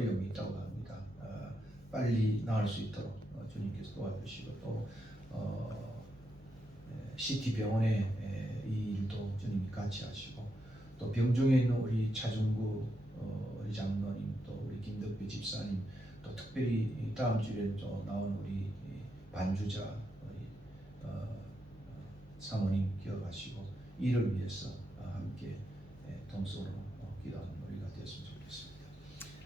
어려움이 있다고 합니다. 빨리 나을 수 있도록 주님께서 도와주시고 또 CT 병원의 이 일도 주님이 같이 하시고 또 병중에 있는 우리 차중구 우리 장로님 또 우리 김덕배 집사님 또 특별히 다음 주에 또 나온 우리 반주자 우리 사모님 기억하시고 이를 위해서 함께 동서로 기도하는 우리가 되었으면 좋겠습니다.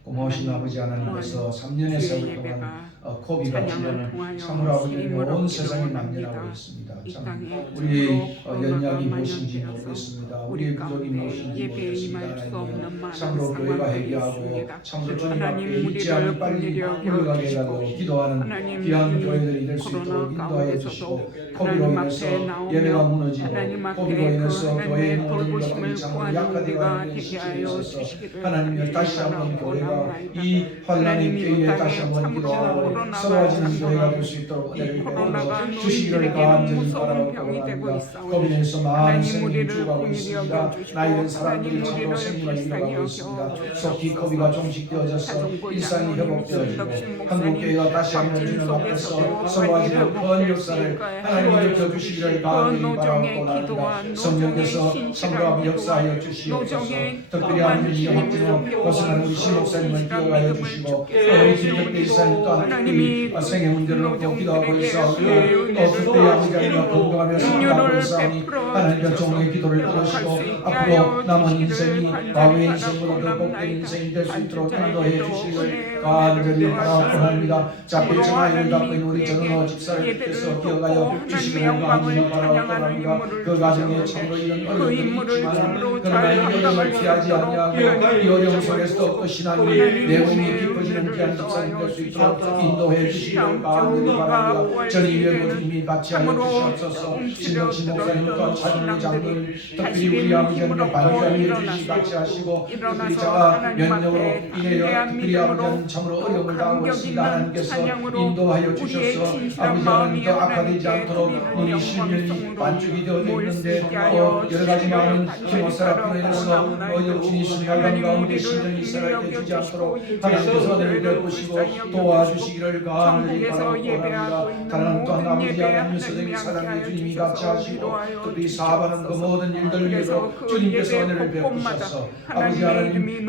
고마우신 아버지 하나님께서 3년의 세월 동안 코비가 주려는 참으로 아버지는 온 세상이 만연하고 있습니다. 참 우리의 연약이 무엇인지 모르겠습니다. 우리의 부족이 무엇인지 모르겠습니다. 참으로 교회가 회개하고 참으로 주님 앞에 잊지 않고 빨리 물러가게 해달라고 기도하는 귀한 교회들이 될 수 있도록 인도하여 주시고 코비로 인해서 예배가 무너지고 코비로 인해서 교회의 모든 것들이 참으로 약화되어가는 시기에 있어서 하나님이 다시 한번 교회가 이 환난의 때에 다시 한번 기도하고 서러워지는 교회가 될 수 있도록 은혜를 베풀어 주시기를 간절히 바라고 합니다. 코비에서 많은 생명이 죽어가고 있습니다. 나이든 사람들이 참으로 생명을 잃어가고 있습니다. 속히 코비가 종식되어져서 일상이 회복되어지고 한국교회가 다시 한번 주님 앞에서 서러워지는 큰 역사를 하나님 일으켜 주시기를 간절히 바라고 합니다. 성령께서 참으로 역사하여 주시옵소서. 특별히 하나님이 영적으로 고생하는 우리 신목사님을 기억하여 주시고 우리 김덕배 이사님 또한 특별히 생애 문제를 놓고 기도하고 있사오고 또 특별히 아버지 하나님과 건강하며 살아가고 있사오니 하나님과 종의 기도를 들으시고 앞으로 남은 인생이 과거의 인생보다 더 복된 인생이 될 수 있도록 인도해 주시기를 간절히 바라고 합니다. 자꾸 전화를 받고 있는 우리 전은호 집사님께서 기억하여 주시기를 간절히 바라고 합니다. 그 가정에 참으로 이런 어려움이 있지만 그러나 이 어려움을 피하지 아니하고 이 어려움 속에서도 또 신앙이 내공이 깊어지는 귀한 집사님 될 수 있도록 인도해 주시기를 간절히 바랍니다. 전임 외부님이 같이 하여 주시옵소서. 신덕신 목사님 또한 차준희 장로님 특별히 우리 아버지 하나님의 반주자님 주시 같이 하시고 특별히 자가 면역으로 인하여 특별히 아버지는 참으로 어려움을 당하고 있습니다. 하나님께서 인도하여 주셔서 아버지 하나님 더 악화되지 않도록 눈이 실면이 반죽이 되어져 있는데 여러 가지 많은 키모세라피로 인해서 여친이 순간간 가운데 신령이 살아있게 주지 않도록 하나님께서 은혜를 베푸시고 도와주시기를 간절히 바라고 합니다. 다른 또한 아버지 하나님 선생님 사랑의 주님이 같이 하시고 특별히 사업하는 그 모든 일들 위해서 주님께서 은혜를 베푸셔서 아버지 하나님 이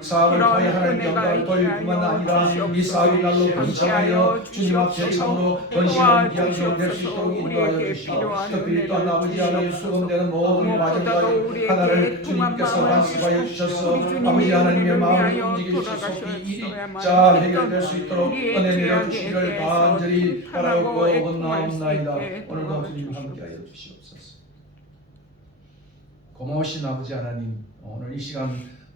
사업을 통해 하나님 영광을 돌릴 뿐만 아니라 이 사업이 날로 번창하여 주님 앞에 참으로 번심한 귀한 될 수 있도록 인도하여 주시고 특별히 또한 아버지 하나님 수금되는 모든 과정까지 하나를 주님께서 반수하여 주셔서 아버지 하나님의 마음을 움직여 주셔서 이 일이 잘 해결될 수 있도록 은혜 내려주시기를 간절히 바라고 원나옵나이다. 오늘도 주님 함께하여 주시옵소서. 고마우신 아버지 하나님, 오늘 이 시간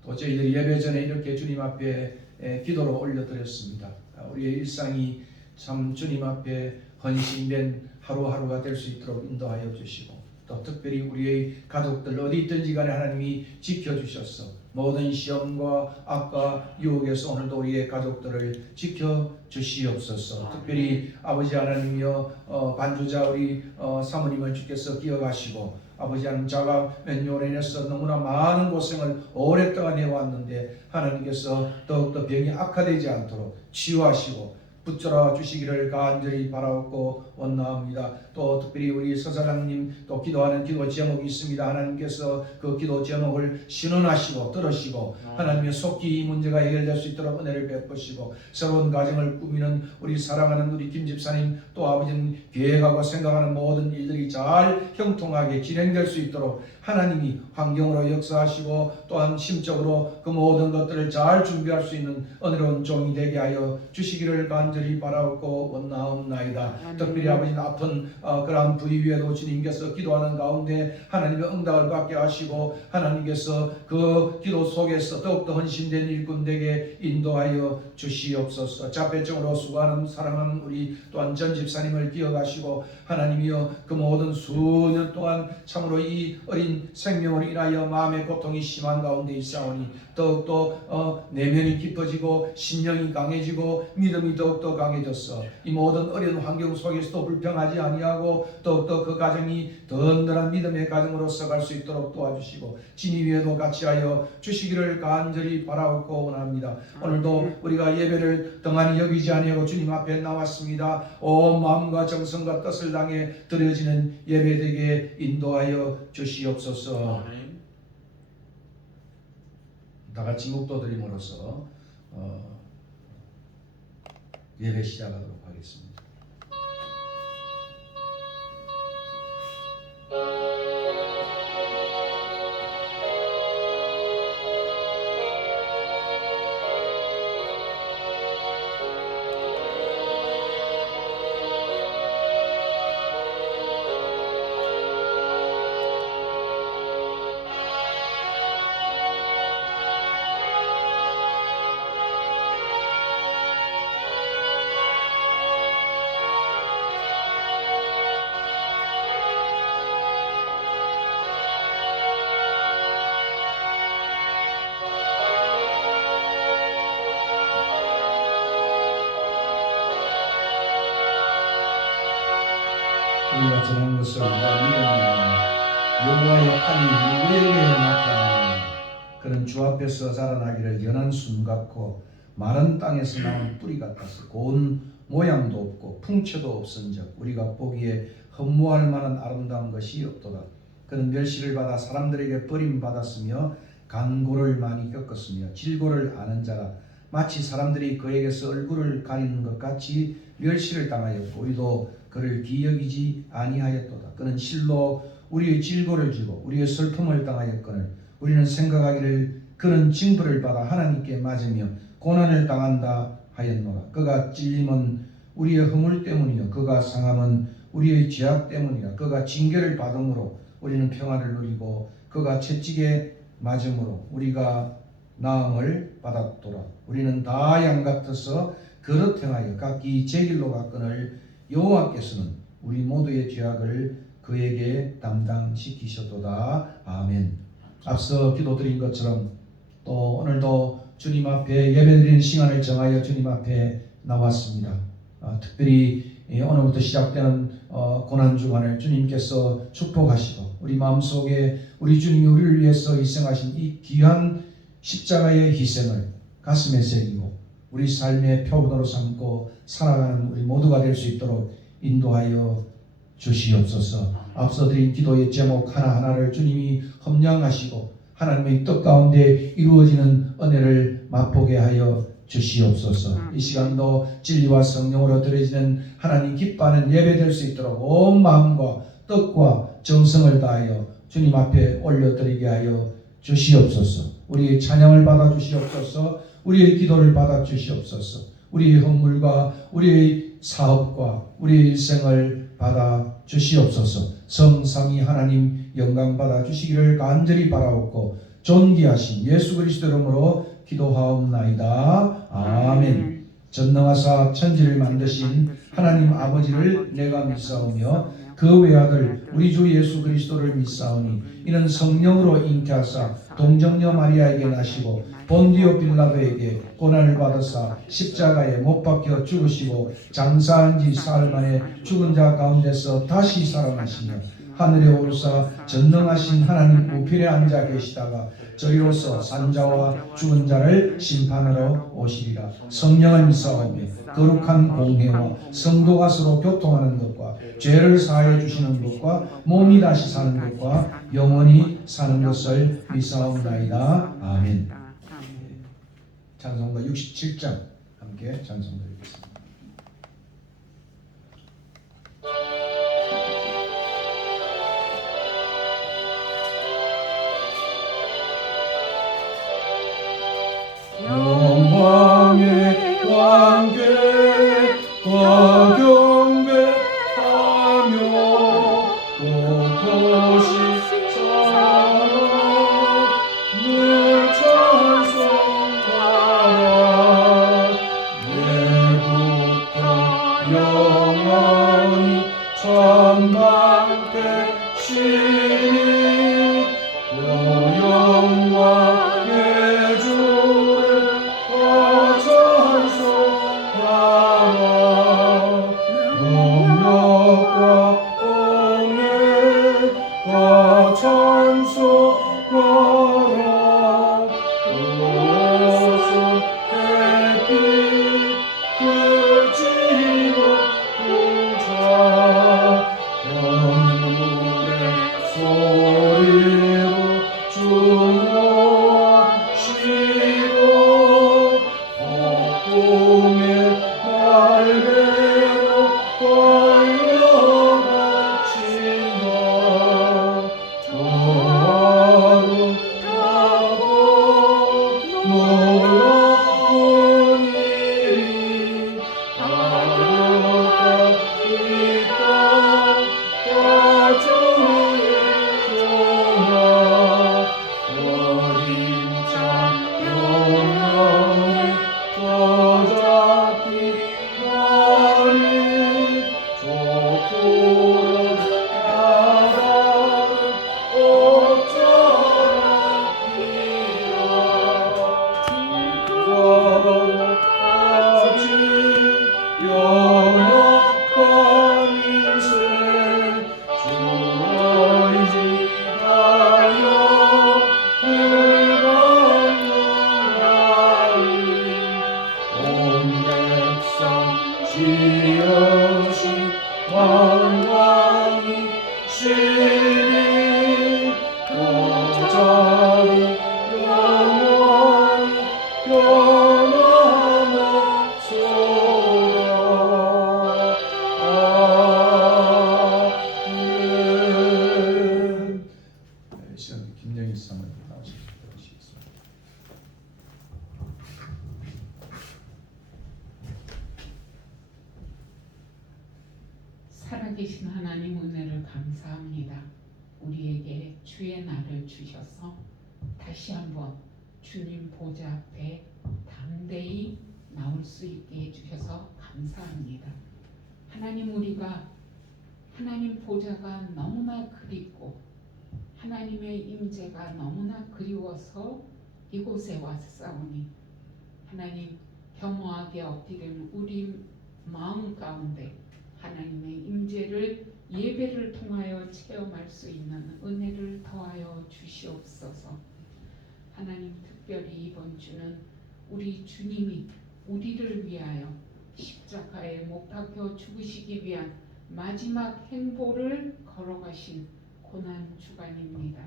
또 저희들이 예배 전에 이렇게 주님 앞에 기도로 올려드렸습니다. 우리의 일상이 참 주님 앞에 헌신된 하루하루가 될 수 있도록 인도하여 주시고 또 특별히 우리의 가족들 어디 있든지 간에 하나님이 지켜주셔서 모든 시험과 악과 유혹에서 오늘도 우리의 가족들을 지켜주시옵소서. 특별히 아버지 하나님이여 반주자 우리 사모님을 주께서 기억하시고 아버지 하나님 자가 면역으로 인해서 너무나 많은 고생을 오랫동안 해왔는데 하나님께서 더욱더 병이 악화되지 않도록 치유하시고 붙들어 주시기를 간절히 바라옵고 원나옵니다. 또 특별히 우리 서사장님 또 기도하는 기도 제목이 있습니다. 하나님께서 그 기도 제목을 신원하시고 들으시고 하나님의 속히 이 문제가 해결될 수 있도록 은혜를 베푸시고 새로운 가정을 꾸미는 우리 사랑하는 우리 김 집사님 또 아버지는 계획하고 생각하는 모든 일들이 잘 형통하게 진행될 수 있도록 하나님이 환경으로 역사하시고 또한 심적으로 그 모든 것들을 잘 준비할 수 있는 은혜로운 종이 되게 하여 주시기를 간절히 바라옵고 원나옵나이다. 특별히 아버지는 아픈 그러한 부위 위에도 주님께서 기도하는 가운데 하나님의 응답을 받게 하시고 하나님께서 그 기도 속에서 더욱더 헌신된 일꾼 되게 인도하여 주시옵소서. 자폐증으로 수고하는 사랑하는 우리 또한 전 집사님을 기억하시고 하나님이여 그 모든 수년 동안 참으로 이 어린 생명을 인하여 마음의 고통이 심한 가운데 있사오니 더욱더 내면이 깊어지고 심령이 강해지고 믿음이 더욱더 강해졌어. 이 모든 어려운 환경 속에서도 불평하지 아니하고 더욱더 그 가정이 더 든든한 믿음의 가정으로서 갈 수 있도록 도와주시고 진위 위에도 같이 하여 주시기를 간절히 바라옵고 원합니다. 오늘도 우리가 예배를 등한히 여기지 아니하고 주님 앞에 나왔습니다. 온 마음과 정성과 뜻을 당해 드려지는 예배되게 인도하여 주시옵소서. 다 같이 묵도 드림으로써 예배 시작하도록 하겠습니다. 우리가 전한 것을 믿음으로 여호와의 팔이 누구에게 나타나니 그는 주 앞에서 자라나기를 연한 순 같고 마른 땅에서 나온 뿌리 같아서 고운 모양도 없고 풍채도 없은즉 우리가 보기에 흠모할 만한 아름다운 것이 없도다. 그는 멸시를 받아 사람들에게 버림받았으며 간고를 많이 겪었으며 질고를 아는 자라. 마치 사람들이 그에게서 얼굴을 가리는 것 같이 멸시를 당하였고 우리도 그를 기여기지 아니하였도다. 그는 실로 우리의 질고를 지고 우리의 슬픔을 당하였거늘 우리는 생각하기를 그는 징벌을 받아 하나님께 맞으며 고난을 당한다 하였노라. 그가 찔림은 우리의 허물 때문이요 그가 상함은 우리의 죄악 때문이라. 그가 징계를 받음으로 우리는 평안을 누리고 그가 채찍에 맞음으로 우리가 나음을 받았도다. 우리는 다 양 같아서 그릇 행하여 각기 제 길로 갔거늘 여호와께서는 우리 모두의 죄악을 그에게 담당시키셨도다. 아멘. 앞서 기도드린 것처럼 또 오늘도 주님 앞에 예배드리는 시간을 정하여 주님 앞에 나왔습니다. 특별히 오늘부터 시작되는 고난주간을 주님께서 축복하시고 우리 마음속에 우리 주님이 우리를 위해서 희생하신 이 귀한 십자가의 희생을 가슴에 새기고 우리 삶의 표본으로 삼고 살아가는 우리 모두가 될 수 있도록 인도하여 주시옵소서. 앞서 드린 기도의 제목 하나하나를 주님이 험량하시고 하나님의 뜻 가운데 이루어지는 은혜를 맛보게 하여 주시옵소서. 이 시간도 진리와 성령으로 드려지는 하나님 기뻐하는 예배 될 수 있도록 온 마음과 뜻과 정성을 다하여 주님 앞에 올려드리게 하여 주시옵소서. 우리의 찬양을 받아 주시옵소서. 우리의 기도를 받아 주시옵소서. 우리의 헌물과 우리의 사업과 우리의 일생을 받아 주시옵소서. 성삼위 하나님 영광 받아 주시기를 간절히 바라옵고 존귀하신 예수 그리스도 이름으로 기도하옵나이다. 아멘. 전능하사 천지를 만드신 하나님 아버지를 내가 믿사오며 그 외아들 우리 주 예수 그리스도를 믿사오니 이는 성령으로 잉태하사 동정녀 마리아에게 나시고 본디오 빌라도에게 고난을 받으사 십자가에 못 박혀 죽으시고 장사한 지 사흘 만에 죽은 자 가운데서 다시 살아나시며 하늘에 오르사 전능하신 하나님 우편에 앉아 계시다가 저리로서 산자와 죽은 자를 심판하러 오시리라. 성령을 믿사오며 거룩한 공회와 성도가 서로 교통하는 것과 죄를 사하여 주시는 것과 몸이 다시 사는 것과 영원히 사는 것을 믿사옵나이다. 아멘. 찬송가 67장 함께 찬송드리겠습니다. 영광의 왕께 더 경배하며 또다시 살아 늘 찬송하라. 예부터 영원히 전망되시니 그 영광의 주 아멘. 시간 김영희 사모님 나오시겠습니다. 살아계신 하나님 은혜를 감사합니다. 우리에게 주의 날을 주셔서 다시 한번 주님 보좌 앞에 담대히 나올 수 있게 해주셔서 감사합니다. 하나님, 우리가 하나님 보좌가 너무나 그립고 하나님의 임재가 너무나 그리워서 이곳에 왔사오니 하나님, 겸허하게 엎드린 우리 마음 가운데 하나님의 임재를 예배를 통하여 체험할 수 있는 은혜를 더하여 주시옵소서. 하나님, 특별히 이번 주는 우리 주님이 우리를 위하여 십자가에 못 박혀 죽으시기 위한 마지막 행보를 걸어가신 고난 주간입니다.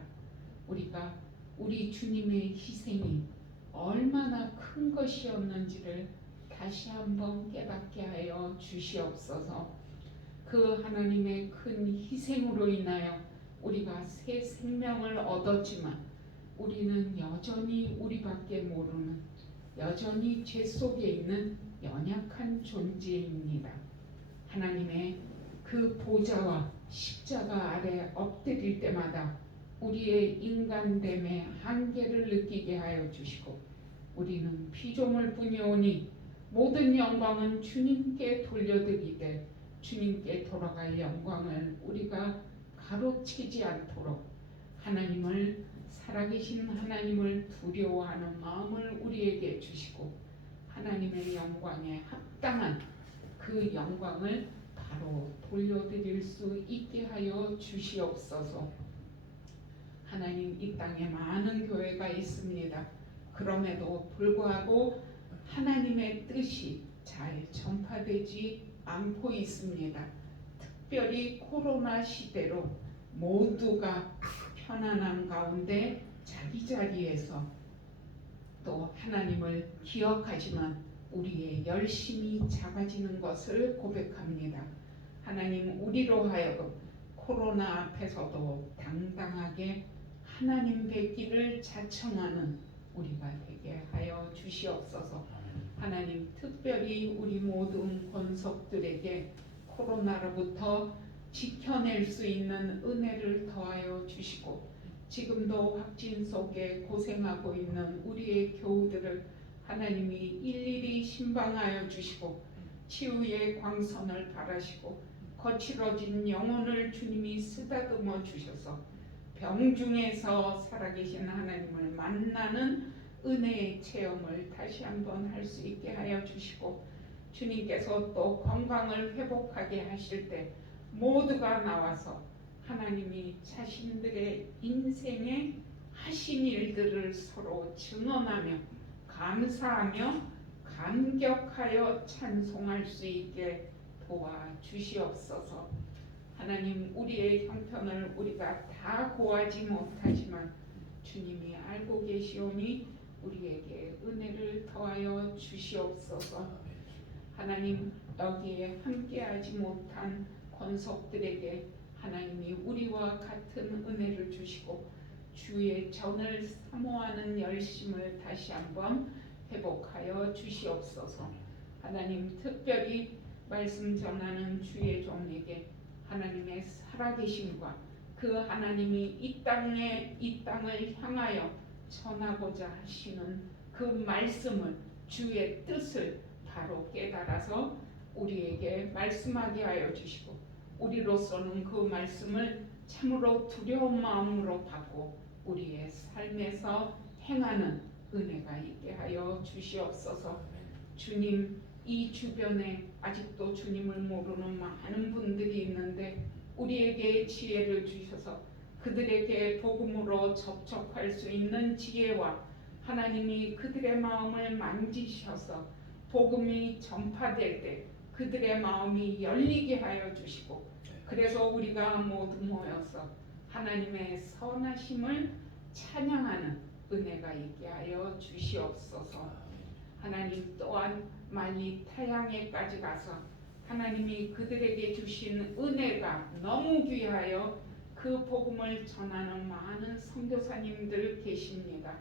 우리가 우리 주님의 희생이 얼마나 큰 것이었는지를 다시 한번 깨닫게 하여 주시옵소서. 그 하나님의 큰 희생으로 인하여 우리가 새 생명을 얻었지만 우리는 여전히 우리밖에 모르는, 여전히 죄 속에 있는 연약한 존재입니다. 하나님의 그 보좌와 십자가 아래 엎드릴 때마다 우리의 인간됨의 한계를 느끼게 하여 주시고, 우리는 피조물 뿐이오니 모든 영광은 주님께 돌려드리되 주님께 돌아갈 영광을 우리가 가로채지 않도록 하나님을, 살아계신 하나님을 두려워하는 마음을 우리에게 주시고 하나님의 영광에 합당한 그 영광을 바로 돌려드릴 수 있게 하여 주시옵소서. 하나님, 이 땅에 많은 교회가 있습니다. 그럼에도 불구하고 하나님의 뜻이 잘 전파되지 않고 있습니다. 특별히 코로나 시대로 모두가 편안한 가운데 자기 자리에서 또 하나님을 기억하지만 우리의 열심이 작아지는 것을 고백합니다. 하나님, 우리로 하여금 코로나 앞에서도 당당하게 하나님 뵙기를 자청하는 우리가 되게 하여 주시옵소서. 하나님, 특별히 우리 모든 권속들에게 코로나로부터 지켜낼 수 있는 은혜를 더하여 주시고, 지금도 확진 속에 고생하고 있는 우리의 교우들을 하나님이 일일이 신방하여 주시고 치유의 광선을 바라시고 거칠어진 영혼을 주님이 쓰다듬어 주셔서 병중에서 살아계신 하나님을 만나는 은혜의 체험을 다시 한번 할 수 있게 하여 주시고, 주님께서 또 건강을 회복하게 하실 때 모두가 나와서 하나님이 자신들의 인생에 하신 일들을 서로 증언하며 감사하며 감격하여 찬송할 수 있게 도와주시옵소서. 하나님, 우리의 형편을 우리가 다 고하지 못하지만 주님이 알고 계시오니 우리에게 은혜를 더하여 주시옵소서. 하나님, 여기에 함께하지 못한 권속들에게 하나님이 우리와 같은 은혜를 주시고 주의 전을 사모하는 열심을 다시 한번 회복하여 주시옵소서. 하나님, 특별히 말씀 전하는 주의 종에게 하나님의 살아계심과 그 하나님이 이 땅을 향하여 전하고자 하시는 그 말씀을, 주의 뜻을 바로 깨달아서 우리에게 말씀하게 하여 주시고, 우리로서는 그 말씀을 참으로 두려운 마음으로 받고 우리의 삶에서 행하는 은혜가 있게 하여 주시옵소서. 주님, 이 주변에 아직도 주님을 모르는 많은 분들이 있는데 우리에게 지혜를 주셔서 그들에게 복음으로 접촉할 수 있는 지혜와 하나님이 그들의 마음을 만지셔서 복음이 전파될 때 그들의 마음이 열리게 하여 주시고, 그래서 우리가 모두 모여서 하나님의 선하심을 찬양하는 은혜가 있게 하여 주시옵소서. 하나님 또한 말리 태양에까지 가서 하나님이 그들에게 주신 은혜가 너무 귀하여 그 복음을 전하는 많은 선교사님들 계십니다.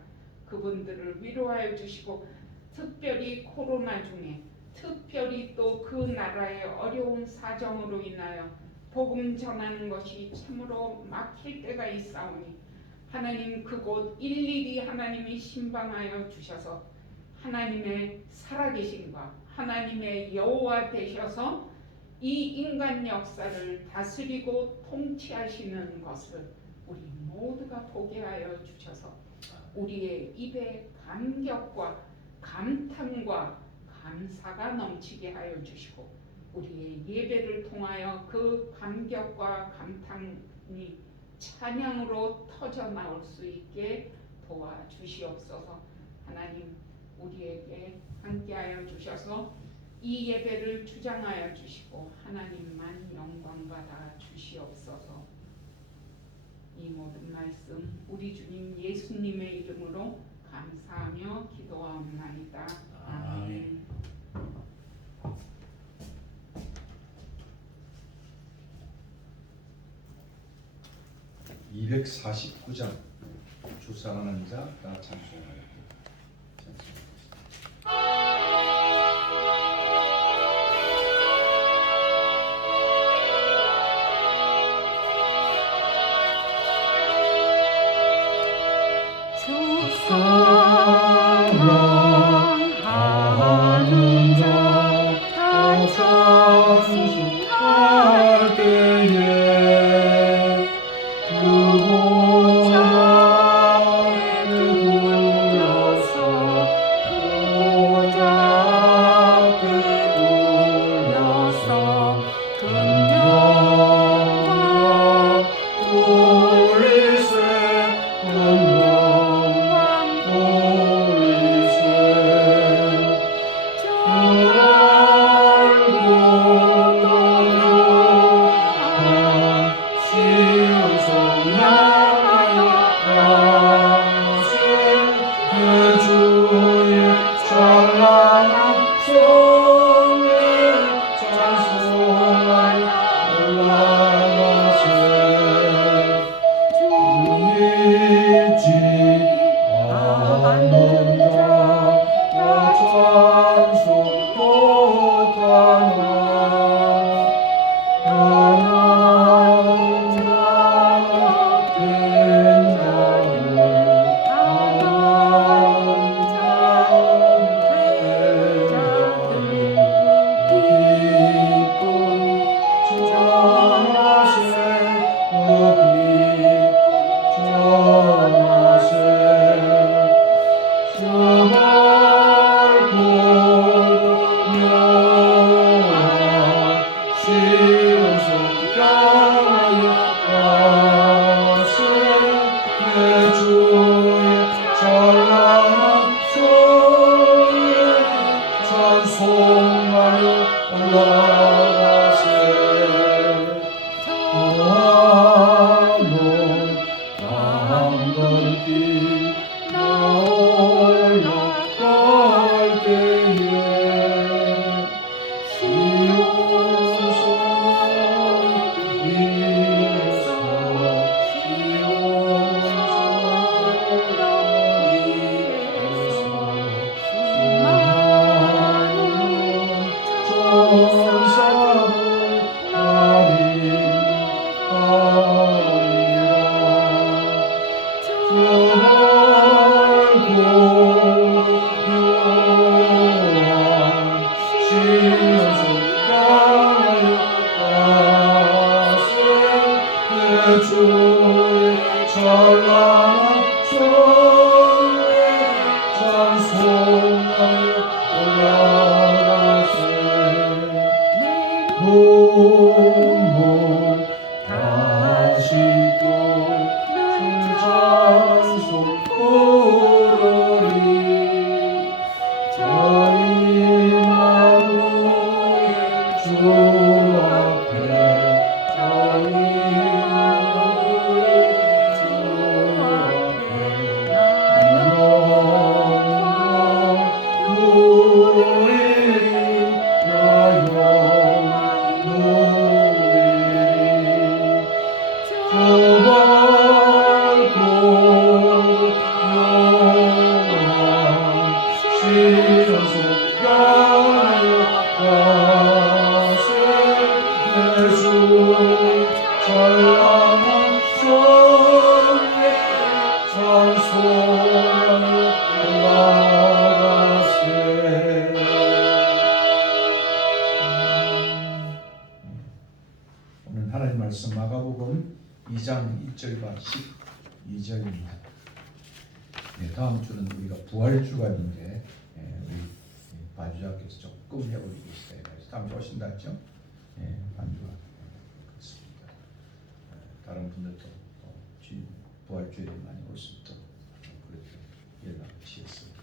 그분들을 위로하여 주시고 특별히 코로나 중에 특별히 또 그 나라의 어려운 사정으로 인하여 복음 전하는 것이 참으로 막힐 때가 있사오니 하나님 그곳 일일이 하나님이 신방하여 주셔서 하나님의 살아계심과 하나님의 여호와 되셔서 이 인간 역사를 다스리고 통치하시는 것을 우리 모두가 보게 하여 주셔서 우리의 입에 감격과 감탄과 감사가 넘치게 하여 주시고 우리의 예배를 통하여 그 감격과 감탄이 찬양으로 터져 나올 수 있게 도와주시옵소서. 하나님 우리에게 함께하여 주셔서 이 예배를 주장하여 주시고 하나님만 영광 받아 주시옵소서. 이 모든 말씀 우리 주님 예수님의 이름으로 감사하며 기도하옵나이다. 아멘. 249장 주사하는 자 다 찬송하여 사랑하는 자 다 찬송할 때에 그곳 앞에 돌려서 그곳 앞에 돌려서 금령과 돌리세 금령과 돌리세 저 알고 떠나간 시온성 향하여 가세 내 주의 찬란한 성에 찬송하여 올라가세 믿지 않는 자 찬송 못하나 하나님 자녀된 자를 하나님 자녀된 자를 기쁨 전하세 전하세 저 말고 묘한 시온성 향하여 가세 내 주의 찬란한 성에 찬송하여 올라가세 강건길 나 올라갈 때에 시온성 위에서 시온성 위에서 수많은 천사들 아리하리라 저 멀고 묘한 시온성 향하여 가세 내 주의 찬란한 성에 찬송하여 올라가세 눈물 다시 또 찬송 부르리 저희 마음의 주 앞에 저희 마음의 주 앞에 영원한 말씀 마가복음 2장 1절과 12절입니다. 네, 다음 주는 우리가 부활 주간인데 우리 반주자께서 조금 해버리고 있어요. 다음 주 오신다 했죠? 반주가 그렇습니다. 다른 분들도 부활 주일에 많이 올 수 있도록 그렇게 연락 주시겠습니다.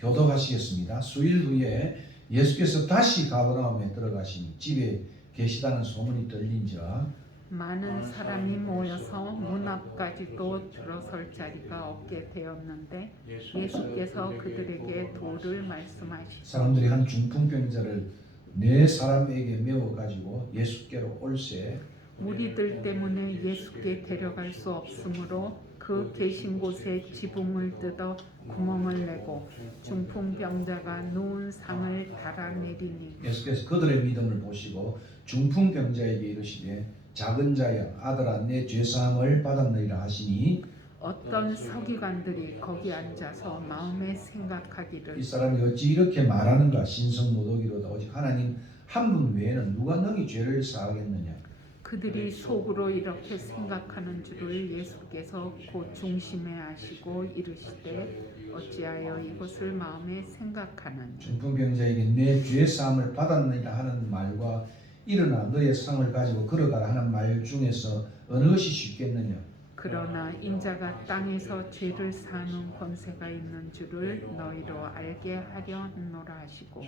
교독하시겠습니다. 수일 후에 예수께서 다시 가버나움에 들어가시니 집에 계시다는 소문이 들린지라 많은 사람이 모여서 문 앞까지도 들어설 자리가 없게 되었는데 예수께서 그들에게 도를 말씀하시고 사람들이 한 중풍병자를 네 사람에게 메워 가지고 예수께로 올세 무리들 때문에 예수께 데려갈 수 없으므로 그 계신 곳에 지붕을 뜯어 구멍을 내고 중풍병자가 누운 상을 달아내리니 예수께서 그들의 믿음을 보시고 중풍병자에게 이르시되 작은 자야 아들아 내 죄사함을 받았느니라 하시니 어떤 서기관들이 거기 앉아서 마음에 생각하기를 이 사람이 어찌 이렇게 말하는가 신성모독이로다 오직 하나님 한 분 외에는 누가 능히 죄를 사하겠느냐 그들이 속으로 이렇게 생각하는 줄을 예수께서 곧 중심에 아시고 이르시되 어찌하여 이것을 마음에 생각하느냐 중풍병자에게 내 죄사함을 받았느니라 하는 말과 일어나 너의 상을 가지고 걸어가라 하는 말 중에서 어느 것이 쉽겠느냐 그러나 인자가 땅에서 죄를 사하는 권세가 있는 줄을 너희로 알게 하려노라 하시고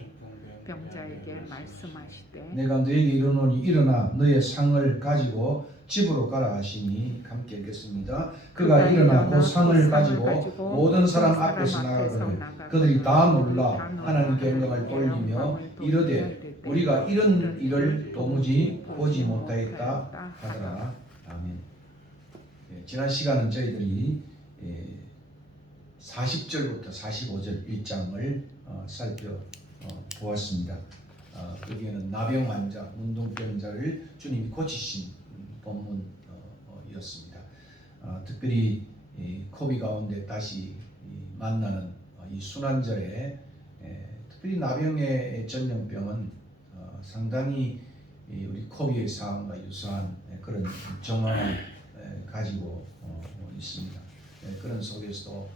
병자에게 말씀하시되 내가 너에게 이르노니 일어나 너의 상을 가지고 집으로 가라 하시니 함께 읽겠습니다. 그가 일어나 그 상을 가지고 모든 사람 앞에서 나가거늘 그들이 다 놀라 하나님께 영광을 돌리며 이르되 우리가 이런 일을 도무지 보지 못하였다 하더라. 아멘. 지난 시간은 저희들이 40절부터 45절 1장을 살펴보았습니다. 거기에는 나병 환자, 문둥병자를 주님이 고치신 본문이었습니다. 특별히 코비 가운데 다시 만나는 이 순환절에 특별히 나병의 전염병은 상당히 우리 코비의 상황과 유사한 그런 정황을 가지고 있습니다. 그런 속에서도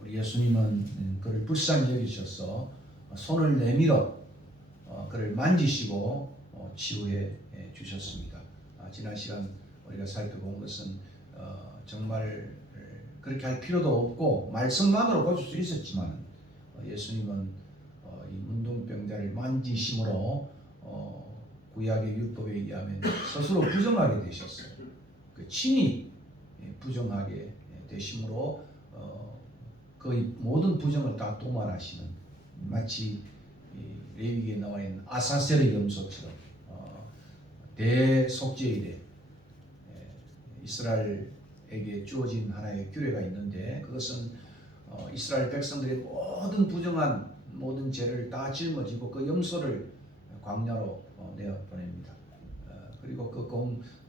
우리 예수님은 그를 불쌍히 여기셔서 손을 내밀어 그를 만지시고 치유해 주셨습니다. 지난 시간 우리가 살펴본 것은 정말 그렇게 할 필요도 없고 말씀만으로 고칠 수 있었지만 예수님은 이 문둥병자를 만지심으로 구약의 율법에 의하면 스스로 부정하게 되셨어요. 그 친히 부정하게 되심으로 거의 모든 부정을 다 도말하시는 마치 레위기에 나와 있는 아사셀의 염소처럼 대속죄일에 이스라엘에게 주어진 하나의 규례가 있는데 그것은 이스라엘 백성들의 모든 부정한 모든 죄를 다 짊어지고 그 염소를 광야로 내어 보냅니다. 그리고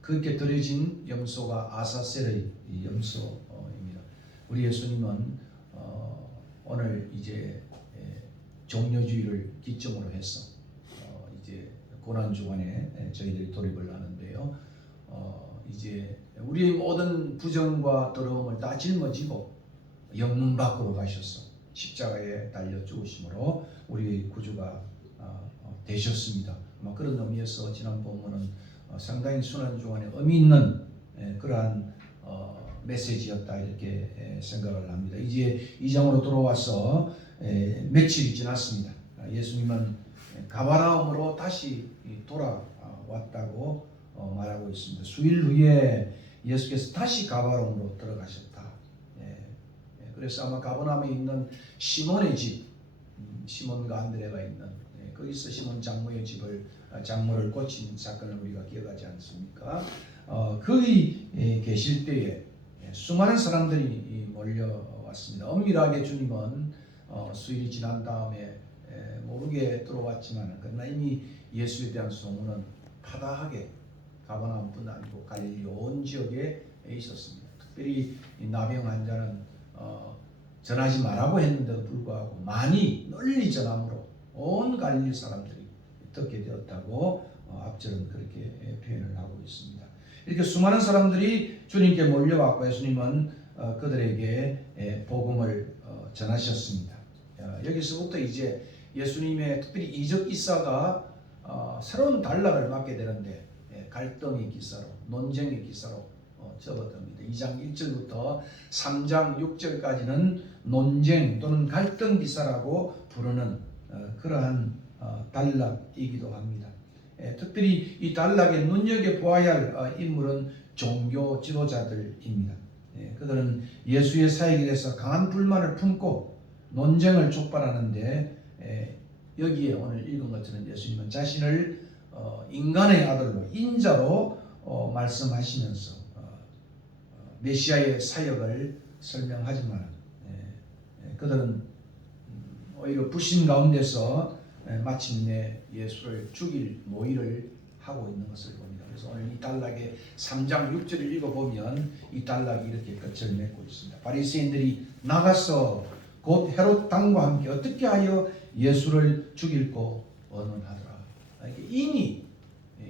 그렇게 드려진 염소가 아사셀의 염소입니다. 우리 예수님은 오늘 이제 종려주의를 기점으로 해서 이제 고난 주간에 저희들이 돌입을 하는데요. 이제 우리의 모든 부정과 더러움을 다 짊어지고 영문 밖으로 가셔서 십자가에 달려 죽으심으로 우리의 구주가 되셨습니다. 그런 의미에서 지난 본문은 상당히 순환 주간에 의미 있는 그러한 메시지였다 이렇게 생각을 합니다. 이제 2장으로 돌아와서 며칠이 지났습니다. 예수님은 가버나움으로 다시 돌아왔다고 말하고 있습니다. 수일 후에 예수께서 다시 가버나움으로 들어가셨다. 그래서 아마 가버나움에 있는 시몬의 집, 시몬과 안드레가 있는 거기서 시몬 장모의 집을 장모를 고친 사건을 우리가 기억하지 않습니까? 거기 계실 때에 수많은 사람들이 몰려왔습니다. 엄밀하게 주님은 수일이 지난 다음에 모르게 들어왔지만 그러나 이미 예수에 대한 소문은 파다하게 가버나움뿐 아니고 갈릴리 온 지역에 있었습니다. 특별히 이 나병 환자는 전하지 말라고 했는데도 불구하고 많이 널리 전함으로 온 갈릴리 사람들이 듣게 되었다고 앞절은 그렇게 표현을 하고 있습니다. 이렇게 수많은 사람들이 주님께 몰려왔고 예수님은 그들에게 복음을 전하셨습니다. 여기서부터 이제 예수님의 특별히 이적 기사가 새로운 단락을 맞게 되는데 갈등의 기사로, 논쟁의 기사로 접어듭니다. 2장 1절부터 3장 6절까지는 논쟁 또는 갈등 기사라고 부르는 그러한 단락이기도 합니다. 특별히 이 단락에 눈여겨보아야 할 인물은 종교 지도자들입니다. 그들은 예수의 사역에 대해서 강한 불만을 품고 논쟁을 촉발하는데 여기에 오늘 읽은 것처럼 예수님은 자신을 인간의 아들로 인자로 말씀하시면서 메시아의 사역을 설명하지만 그들은 오히려 불신 가운데서 마침내 예수를 죽일 모의를 하고 있는 것을 봅니다. 그래서 오늘 이 단락의 3장 6절을 읽어보면 이 단락이 이렇게 끝을 맺고 있습니다. 바리새인들이 나가서 곧 헤롯 당과 함께 어떻게 하여 예수를 죽일고 언언하더라. 이미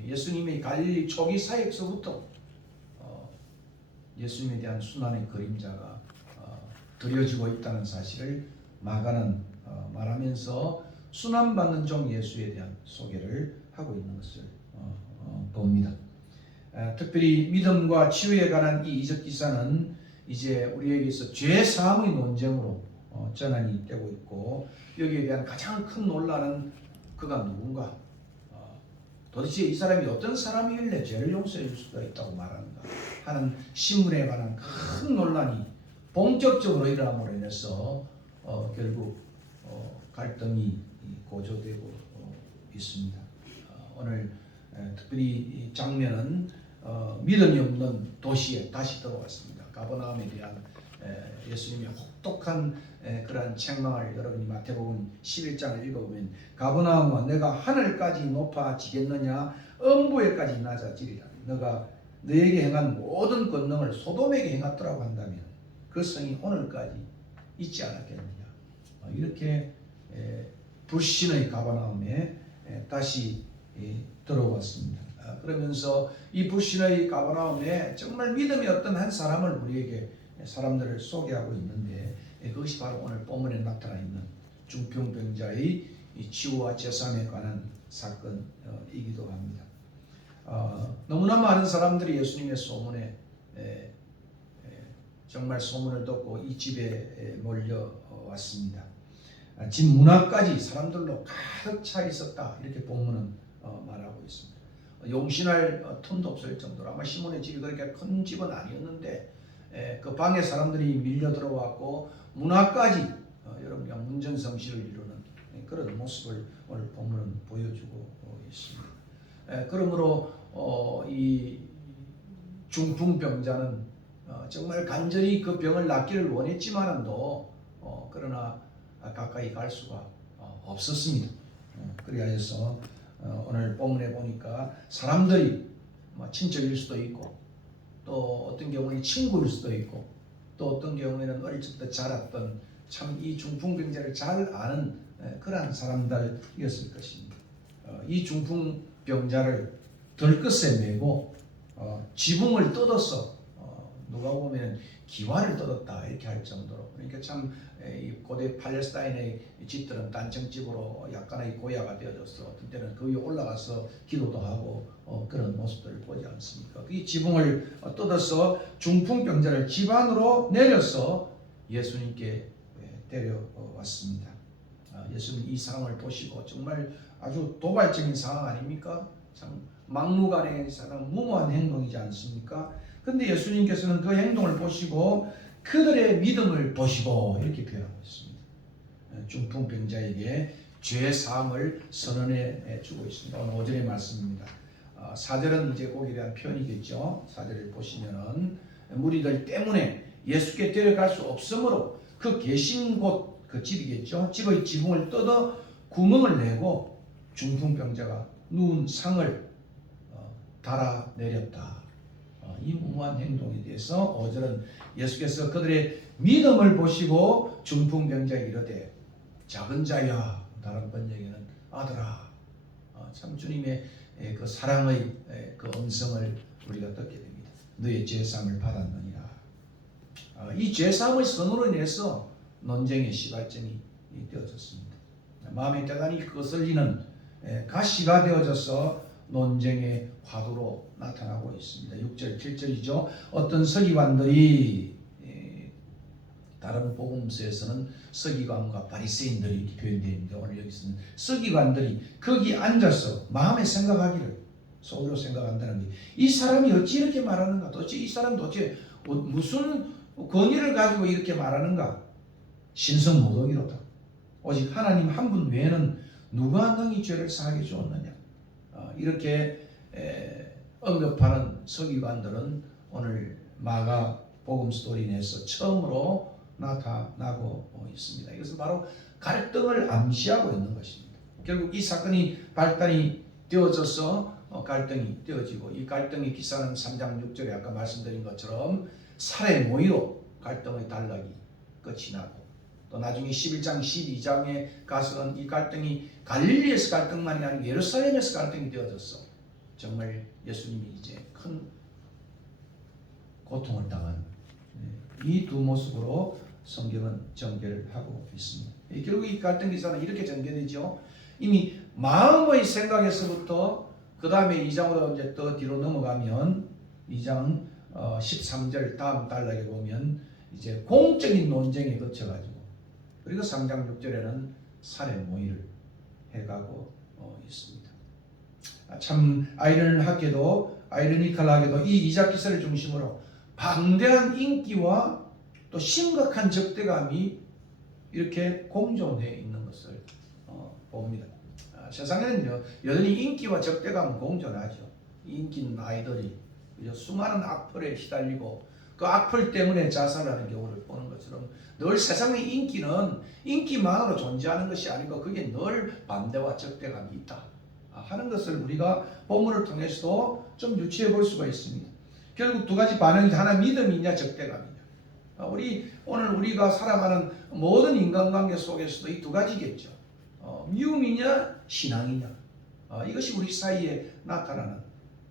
예수님의 갈릴리 초기 사역서부터 예수님에 대한 순환의 그림자가 드려지고 있다는 사실을 마가는 말하면서 순환받는 종 예수에 대한 소개를 하고 있는 것을 봅니다. 특별히 믿음과 치유에 관한 이 이적 기사는 이제 우리에게서 죄 사함의 논쟁으로 전환이 되고 있고 여기에 대한 가장 큰 논란은 그가 누군가 도대체 이 사람이 어떤 사람이길래 죄를 용서해 줄 수가 있다고 말하는가 하는 신문에 관한 큰 논란이 본격적으로 일어남으로 인해서 결국 갈등이 고조되고 있습니다. 오늘 특별히 이 장면은 믿음이 없는 도시에 다시 들어왔습니다. 가버나움에 대한 예수님의 혹독한 그러한 책망을 여러분이 마태복음 11장을 읽어보면 가버나움아 내가 하늘까지 높아지겠느냐 음부에까지 낮아지리라. 너가 너에게 행한 모든 권능을 소돔에게 행했더라고 한다면 그 성이 오늘까지 있지 않았겠느냐. 이렇게 불신의 가버나움에 다시 들어왔습니다. 그러면서 이 불신의 가버나움에 정말 믿음이 어떤 한 사람을 우리에게 사람들을 소개하고 있는데 그것이 바로 오늘 본문에 나타나 있는 중풍병자의 치유와 제삼에 관한 사건이기도 합니다. 너무나 많은 사람들이 예수님의 소문에 정말 소문을 듣고 이 집에 몰려왔습니다. 집 문 앞까지 사람들로 가득 차 있었다 이렇게 본문은 말하고 있습니다. 용신할 틈도 없을 정도로 아마 시몬의 집이 그렇게 큰 집은 아니었는데 그 방에 사람들이 밀려 들어왔고 문 앞까지 여러분 문전성시를 이루는 그런 모습을 오늘 본문은 보여주고 있습니다. 그러므로 이 중풍병자는 정말 간절히 그 병을 낫기를 원했지만도 그러나 가까이 갈 수가 없었습니다. 그리하여서 오늘 본문에 보니까 사람들이 친척일 수도 있고 또 어떤 경우는 친구일 수도 있고 또 어떤 경우에는 어릴 적부터 자랐던 참 이 중풍병자를 잘 아는 그러한 사람들이었을 것입니다. 이 중풍병자를 들것에 메고 지붕을 뜯어서 누가 보면 기와를 뜯었다 이렇게 할 정도로 그러니까 참 고대 팔레스타인의 집들은 단층집으로 약간의 고야가 되어져서 어떤 때는 그 위에 올라가서 기도도 하고 그런 모습들을 보지 않습니까? 이 지붕을 뜯어서 중풍병자를 집 안으로 내려서 예수님께 데려왔습니다. 예수님 이 상황을 보시고 정말 아주 도발적인 상황 아닙니까? 참 막무가내의 상황, 무모한 행동이지 않습니까? 근데 예수님께서는 그 행동을 보시고 그들의 믿음을 보시고 이렇게 표현하고 있습니다. 중풍병자에게 죄 사함을 선언해 주고 있습니다. 오늘 5절의 말씀입니다. 4절은 이제 거기에 대한 표현이겠죠. 4절을 보시면은 무리들 때문에 예수께 데려갈 수 없으므로 그 계신 곳 그 집이겠죠. 집의 지붕을 뜯어 구멍을 내고 중풍병자가 누운 상을 달아 내렸다. 이 무모한 행동에 대해서 5절은 예수께서 그들의 믿음을 보시고 중풍병자에게 이르되 작은 자야 다른 번역에는 아들아 참 주님의 그 사랑의 그 음성을 우리가 듣게 됩니다. 너의 죄사함을 받았느니라. 이 죄사함의 선으로 인해서 논쟁의 시발점이 되어졌습니다. 마음에 대단히 거슬리는 가시가 되어져서 논쟁의 화두로 나타나고 있습니다. 6절 7절이죠. 어떤 서기관들이 다른 복음서에서는 서기관과 바리새인들이 이렇게 표현되어 있는데 오늘 여기서는 서기관들이 거기 앉아서 마음에 생각하기를 속으로 생각한다는 게 이 사람이 어찌 이렇게 말하는가? 도대체 이 사람도 어찌 무슨 권위를 가지고 이렇게 말하는가? 신성모독이로다. 오직 하나님 한 분 외에는 누가 능히 죄를 사하게 주었느냐? 이렇게 언급하는 서기관들은 오늘 마가 복음 스토리로 인해서 처음으로 나타나고 있습니다. 이것은 바로 갈등을 암시하고 있는 것입니다. 결국 이 사건이 발단이 되어져서 갈등이 되어지고 이 갈등의 기사는 3장 6절에 아까 말씀드린 것처럼 살해 모의로 갈등의 단락이 끝이 나고 또 나중에 11장 12장에 가서는 이 갈등이 갈릴리에서 갈등만이 아니고 예루살렘에서 갈등이 되어져서 정말 예수님이 이제 큰 고통을 당한 이 두 모습으로 성경은 전개를 하고 있습니다. 결국 이 갈등 기사는 이렇게 전개되죠. 이미 마음의 생각에서부터 그 다음에 2장으로 이제 더 뒤로 넘어가면 2장 13절 다음 단락에 보면 이제 공적인 논쟁에 거쳐가지고 그리고 3장 6절에는 살해 모의를 해가고 있습니다. 참 아이러니컬하게도 이 2장 기사를 중심으로 방대한 인기와 또 심각한 적대감이 이렇게 공존되어 있는 것을 봅니다. 세상에는 여전히 인기와 적대감은 공존하죠. 인기는 아이들이 수많은 악플에 시달리고 그 악플 때문에 자살하는 경우를 보는 것처럼 늘 세상의 인기는 인기만으로 존재하는 것이 아니고 그게 늘 반대와 적대감이 있다 하는 것을 우리가 본문을 통해서도 좀 유추해 볼 수가 있습니다. 결국 두 가지 반응이 하나 믿음이냐 적대감이냐. 오늘 우리가 살아가는 모든 인간관계 속에서도 이 두 가지겠죠. 미움이냐 신앙이냐. 이것이 우리 사이에 나타나는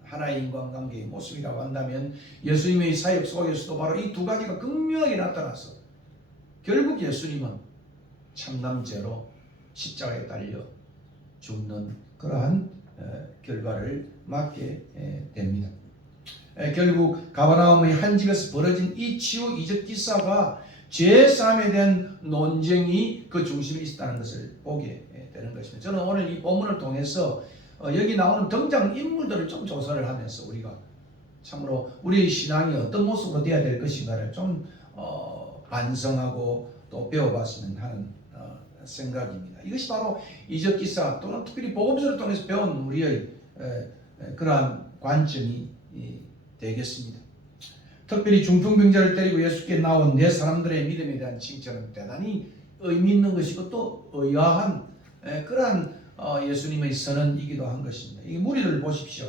하나의 인간관계의 모습이라고 한다면 예수님의 사역 속에서도 바로 이 두 가지가 극명하게 나타나서 결국 예수님은 참남죄로 십자가에 달려 죽는 그러한 결과를 맞게 됩니다. 결국 가버나움의 한 집에서 벌어진 이 치유 이적 기사가 죄사함에 대한 논쟁이 그 중심에 있었다는 것을 보게 되는 것입니다. 저는 오늘 이 본문을 통해서 여기 나오는 등장 인물들을 좀 조사를 하면서 우리가 참으로 우리의 신앙이 어떤 모습으로 되어야 될 것인가를 좀 반성하고 또 배워봤으면 하는 생각입니다. 이것이 바로 이적 기사 또는 특별히 복음서를 통해서 배운 우리의 그러한 관점이 되겠습니다. 특별히 중풍병자를 때리고 예수께 나온 네 사람들의 믿음에 대한 칭찬은 대단히 의미 있는 것이고 또 의아한 그러한 예수님의 선언이기도 한 것입니다. 이 무리를 보십시오.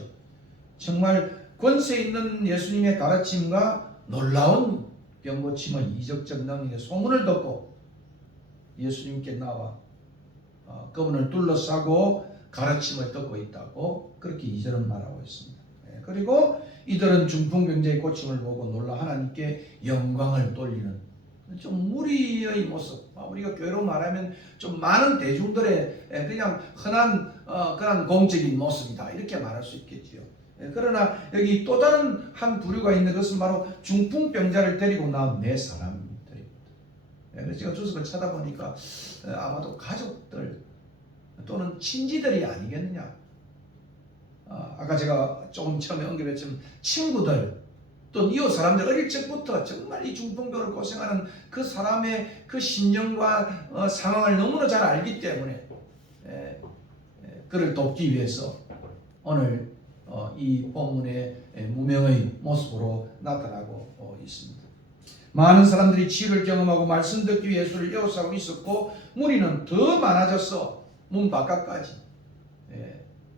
정말 권세 있는 예수님의 가르침과 놀라운 병고침의 이적적 능력의 소문을 듣고 예수님께 나와 그분을 둘러싸고 가르침을 듣고 있다고 그렇게 2절은 말하고 있습니다. 그리고 이들은 중풍병자의 고침을 보고 놀라 하나님께 영광을 돌리는 좀 무리의 모습, 우리가 교회로 말하면 좀 많은 대중들의 그냥 흔한 그런 공적인 모습이다 이렇게 말할 수 있겠지요. 그러나 여기 또 다른 한 부류가 있는 것은 바로 중풍병자를 데리고 나온 네 사람들입니다. 그래서 제가 주석을 찾아보니까 아마도 가족들 또는 친지들이 아니겠느냐. 아까 제가 조금 처음에 언급했지만 친구들 또 이웃 사람들 어릴 적부터 정말 이 중풍병으로 고생하는 그 사람의 그 심정과 상황을 너무나 잘 알기 때문에 그를 돕기 위해서 오늘 이 본문의 무명의 모습으로 나타나고 있습니다. 많은 사람들이 치유를 경험하고 말씀 듣기 위해 예수를 에워싸고 있었고 무리는 더 많아져서 문 바깥까지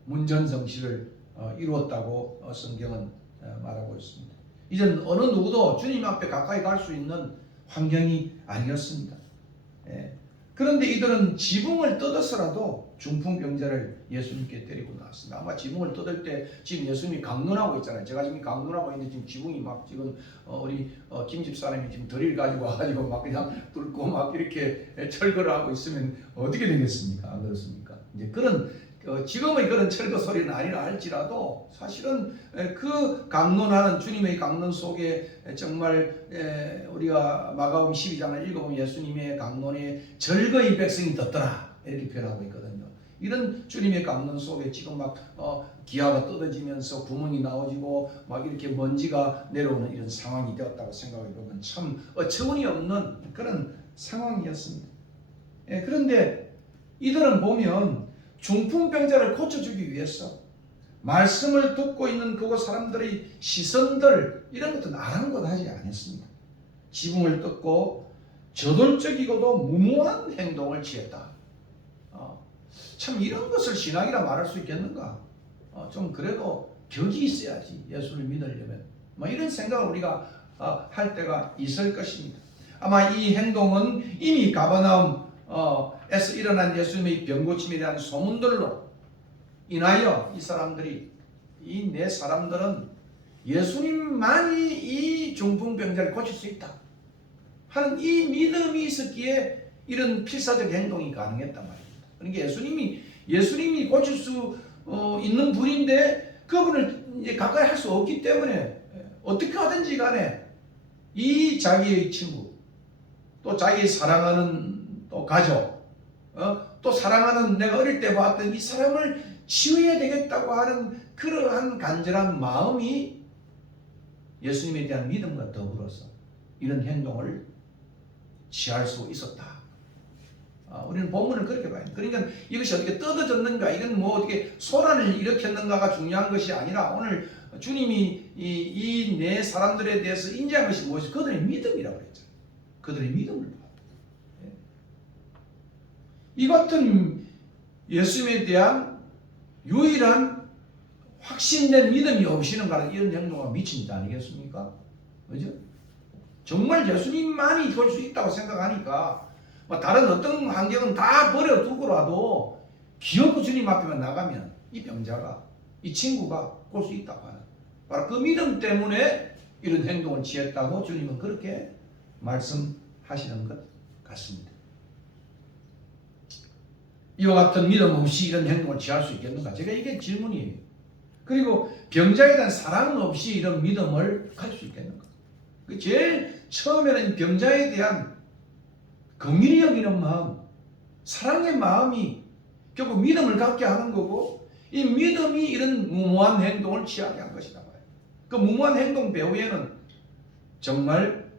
문전성시를 이루었다고 성경은 말하고 있습니다. 이제는 어느 누구도 주님 앞에 가까이 갈 수 있는 환경이 아니었습니다. 그런데 이들은 지붕을 뜯어서라도 중풍병자를 예수님께 데리고 나왔습니다. 아마 지붕을 뜯을 때 지금 예수님이 강론하고 있잖아요. 제가 지금 강론하고 있는데 지금 지붕이 막 지금 우리 김 집사님이 지금 드릴 가지고 와가지고 막 그냥 뚫고 막 이렇게 철거를 하고 있으면 어떻게 되겠습니까? 안 그렇습니까? 이제 그런 지금의 그런 철거 소리는 아니라 할지라도 사실은 그 강론하는 주님의 강론 속에 정말 우리가 마가복음 12장을 읽어보면 예수님의 강론에 절거의 백성이 떴더라 이렇게 표현하고 있거든요. 이런 주님의 강론 속에 지금 막 기아가 뜯어지면서 구멍이 나오지고 막 이렇게 먼지가 내려오는 이런 상황이 되었다고 생각해 보면 참 어처구니 없는 그런 상황이었습니다. 그런데 이들은 보면 중풍병자를 고쳐주기 위해서 말씀을 듣고 있는 그곳 사람들의 시선들 이런 것도 아랑곳하지 않았습니다. 지붕을 뜯고 저돌적이고도 무모한 행동을 취했다. 참 이런 것을 신앙이라 말할 수 있겠는가? 좀 그래도 격이 있어야지 예수를 믿으려면 이런 생각을 우리가 할 때가 있을 것입니다. 아마 이 행동은 이미 가버나움에서 일어난 예수님의 병고침에 대한 소문들로 인하여 이 사람들이 이 네 사람들은 예수님만이 이 중풍병자를 고칠 수 있다 하는 이 믿음이 있었기에 이런 필사적 행동이 가능했단 말입니다. 그러니까 예수님이 고칠 수 있는 분인데 그분을 이제 가까이 할 수 없기 때문에 어떻게 하든지 간에 이 자기의 친구 또 자기 사랑하는 또 가족 또 사랑하는 내가 어릴 때 봤던 이 사람을 치유해야 되겠다고 하는 그러한 간절한 마음이 예수님에 대한 믿음과 더불어서 이런 행동을 취할 수 있었다. 우리는 본문을 그렇게 봐요. 그러니까 이것이 어떻게 뜯어졌는가, 이건 뭐 어떻게 소란을 일으켰는가가 중요한 것이 아니라 오늘 주님이 이 네 사람들에 대해서 인지한 것이 무엇이 그들의 믿음이라고 그랬잖아요. 그들의 믿음을 봐요. 이 같은 예수님에 대한 유일한 확신된 믿음이 없이는 가는 이런 행동과 미친 일 아니겠습니까? 그죠? 정말 예수님만이 볼 수 있다고 생각하니까 다른 어떤 환경은 다 버려두고라도 기어코 주님 앞에만 나가면 이 병자가 이 친구가 볼 수 있다고 하는 바로 그 믿음 때문에 이런 행동을 취했다고 주님은 그렇게 말씀하시는 것 같습니다. 이와 같은 믿음 없이 이런 행동을 취할 수 있겠는가? 제가 이게 질문이에요. 그리고 병자에 대한 사랑 없이 이런 믿음을 가질 수 있겠는가? 제일 처음에는 병자에 대한 긍휼히 여기는 마음, 사랑의 마음이 결국 믿음을 갖게 하는 거고 이 믿음이 이런 무모한 행동을 취하게 한 것이다 말이에요. 그 무모한 행동 배후에는 정말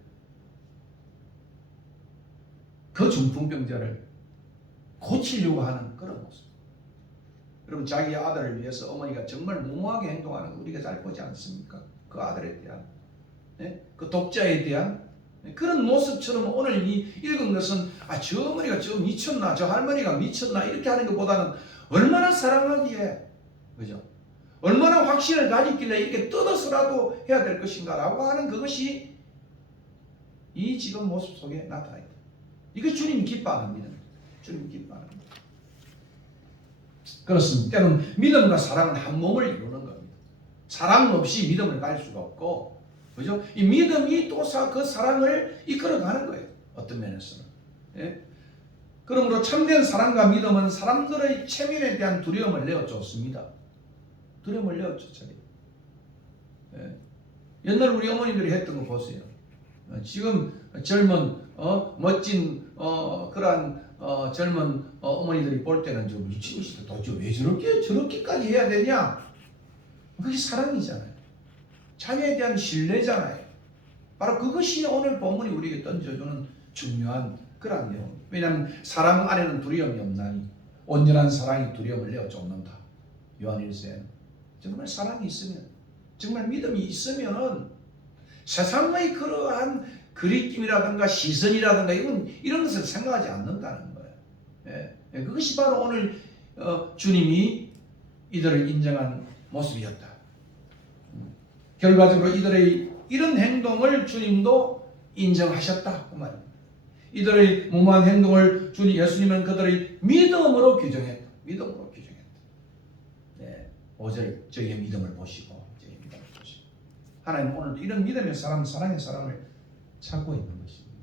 그 중풍병자를 고치려고 하는 그런 모습. 여러분 자기 아들을 위해서 어머니가 정말 무모하게 행동하는 거 우리가 잘 보지 않습니까? 그 아들에 대한 그 독자에 대한 그런 모습처럼 오늘 이 읽은 것은 저 어머니가 저 미쳤나 저 할머니가 미쳤나 이렇게 하는 것보다는 얼마나 사랑하기에 그죠? 얼마나 확신을 가졌길래 이렇게 뜯어서라도 해야 될 것인가 라고 하는 그것이 이 지금 모습 속에 나타나 있다. 이게 주님이 기뻐하는 믿음입니다. 주님이 기뻐하는 믿음. 그렇습니다. 때로는 믿음과 사랑은 한 몸을 이루는 겁니다. 사랑 없이 믿음을 가질 수가 없고 그죠? 이 믿음이 또 그 사랑을 이끌어가는 거예요. 어떤 면에서는. 그러므로 참된 사랑과 믿음은 사람들의 체면에 대한 두려움을 내어줬습니다. 두려움을 내어줬잖아요. 옛날 우리 어머니들이 했던 거 보세요. 지금 젊은 멋진 그러한 젊은 어머니들이 볼 때는 저 미친 짓을 도대체 왜 저렇게까지 해야 되냐? 그게 사랑이잖아요. 자녀에 대한 신뢰잖아요. 바로 그것이 오늘 본문이 우리에게 던져주는 중요한 그런 내용. 왜냐하면 사랑 안에는 두려움이 없나니 온전한 사랑이 두려움을 내어 쫓는다. 요한일서에는 정말 사랑이 있으면, 정말 믿음이 있으면은 세상의 그러한 그리낌이라든가 시선이라든가 이런 것을 생각하지 않는다는 거예요. 그것이 바로 오늘 주님이 이들을 인정한 모습이었다. 결과적으로 이들의 이런 행동을 주님도 인정하셨다 그 말입니다. 이들의 무모한 행동을 주님 예수님은 그들의 믿음으로 규정했다. 믿음으로 규정했다. 네, 5절 저희의 믿음을 보시고 저희의 믿음을 보시고 하나님 오늘도 이런 믿음의 사람, 사랑의 사람을 찾고 있는 것입니다.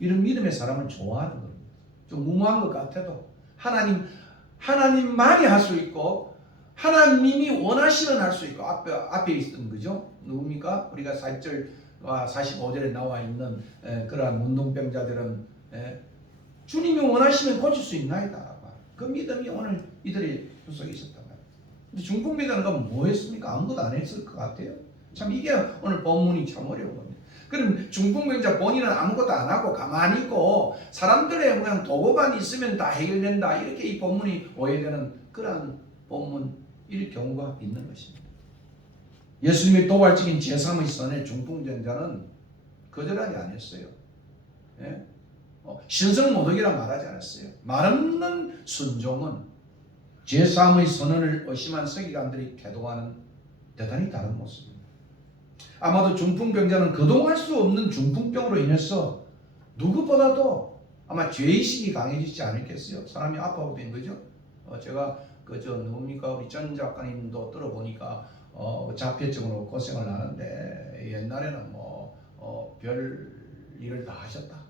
이런 믿음의 사람을 좋아하는 겁니다. 좀 무모한 것 같아도 하나님만이 할 수 있고 하나님이 원하시는 할 수 있고 앞에 있던 거죠. 누굽니까? 우리가 4절과 45절에 나와 있는 그러한 문둥병자들은 주님이 원하시면 고칠 수 있나이다. 그 믿음이 오늘 이들의 속에 있었단 말이에요. 근데 중풍병자는 그럼 뭐 했습니까? 아무것도 안 했을 것 같아요. 참 이게 오늘 본문이 참 어려운 겁니다. 그럼 중풍병자 본인은 아무것도 안 하고 가만히 있고 사람들의 그냥 도구만 있으면 다 해결된다. 이렇게 이 본문이 오해되는 그러한 본문일 경우가 있는 것입니다. 예수님의 도발적인 제3의 선의 중풍병자는 거절하지 않았어요. 예? 신성모독이라 말하지 않았어요. 말없는 순종은 제3의 선언을 의심한 서기관들이 태도와는 대단히 다른 모습입니다. 아마도 중풍병자는 그동할 수 없는 중풍병으로 인해서 누구보다도 아마 죄의식이 강해지지 않았겠어요. 사람이 아파도 된 거죠. 제가 누굽니까? 우리 전 작가님도 들어보니까 자폐증으로 고생을 하는데 옛날에는 별 일을 다 하셨다.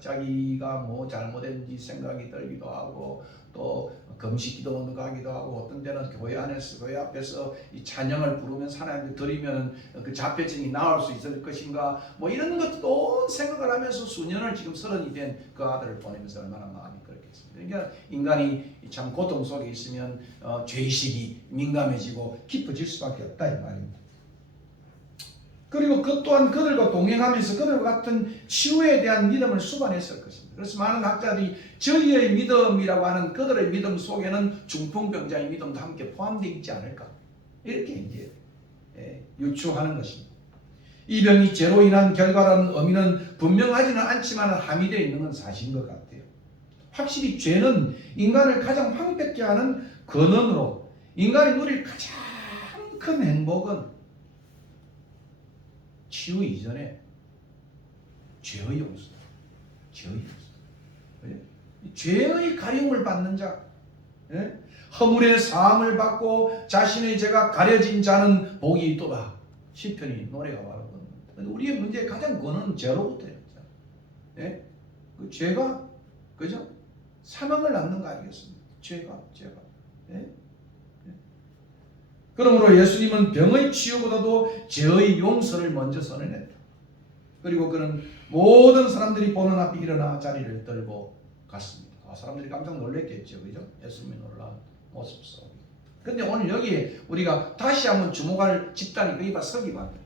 자기가 잘못했는지 생각이 들기도 하고 또 금식기도 가기도 하고 어떤 때는 교회 앞에서 이 찬양을 부르면서 하나님께 드리면 그 자폐증이 나을 수 있을 것인가 이런 것도 생각을 하면서 수년을 지금 30이 된 그 아들을 보내면서 얼마나 마음이 그렇겠습니까? 그러니까 인간이 참 고통 속에 있으면 죄의식이 민감해지고 깊어질 수밖에 없다 이 말입니다. 그리고 그 또한 그들과 동행하면서 그들과 같은 치유에 대한 믿음을 수반했을 것입니다. 그래서 많은 학자들이 저희의 믿음이라고 하는 그들의 믿음 속에는 중풍병자의 믿음도 함께 포함되어 있지 않을까 이렇게 이제 유추하는 것입니다. 이 병이 죄로 인한 결과라는 의미는 분명하지는 않지만 함의되어 있는 건 사실인 것 같아요. 확실히 죄는 인간을 가장 황폐케 하는 근원으로 인간이 누릴 가장 큰 행복은 치유 이전에 죄의 용서다. 죄의 가림을 받는 자, 허물의 사함을 받고 자신의 죄가 가려진 자는 복이 있도다. 시편이 노래가 바로 그겁니다. 우리의 문제의 가장 근원은 죄로부터예요. 그 죄가 그죠? 사망을 낳는 거 아니겠습니까? 죄가. 그러므로 예수님은 병의 치유보다도 죄의 용서를 먼저 선언했다. 그리고 그는 모든 사람들이 보는 앞에 일어나 자리를 들고 갔습니다. 사람들이 깜짝 놀랐겠죠. 그죠? 예수님이 놀란 모습 속에. 근데 오늘 여기에 우리가 다시 한번 주목할 집단이 그게 바로 서기관이에요.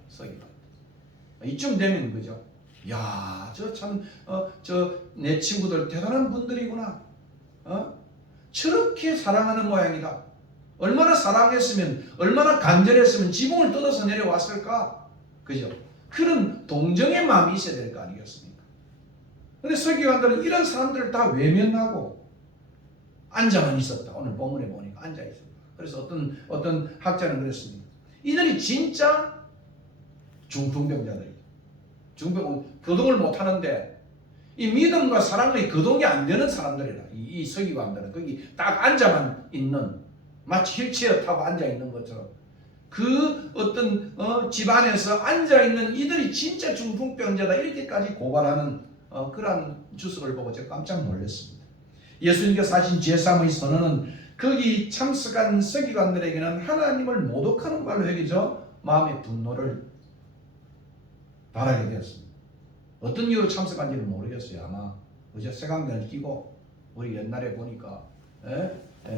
이쯤 되면 그죠? 야, 내 친구들 대단한 분들이구나. 저렇게 사랑하는 모양이다. 얼마나 사랑했으면 얼마나 간절했으면 지붕을 뜯어서 내려왔을까? 그죠? 그런 동정의 마음이 있어야 될 거 아니겠습니까? 근데 서기관들은 이런 사람들을 다 외면하고 앉아만 있었다. 오늘 본문에 보니까 앉아 있었다. 그래서 어떤 학자는 그랬습니다. 이들이 진짜 중풍병자들이다. 거동을 못 하는데 이 믿음과 사랑의 거동이 안 되는 사람들이라. 이 서기관들은 거기 딱 앉아만 있는 마치 휠체어 타고 앉아있는 것처럼 그 어떤 집안에서 앉아있는 이들이 진짜 중풍병자다 이렇게까지 고발하는 그러한 주석을 보고 제가 깜짝 놀랐습니다. 예수님께서 하신 제3의 선언은 거기 참석한 서기관들에게는 하나님을 모독하는 말로 여기죠. 마음의 분노를 발하게 되었습니다. 어떤 이유로 참석한지는 모르겠어요. 아마 그저 색안경을 끼고 우리 옛날에 보니까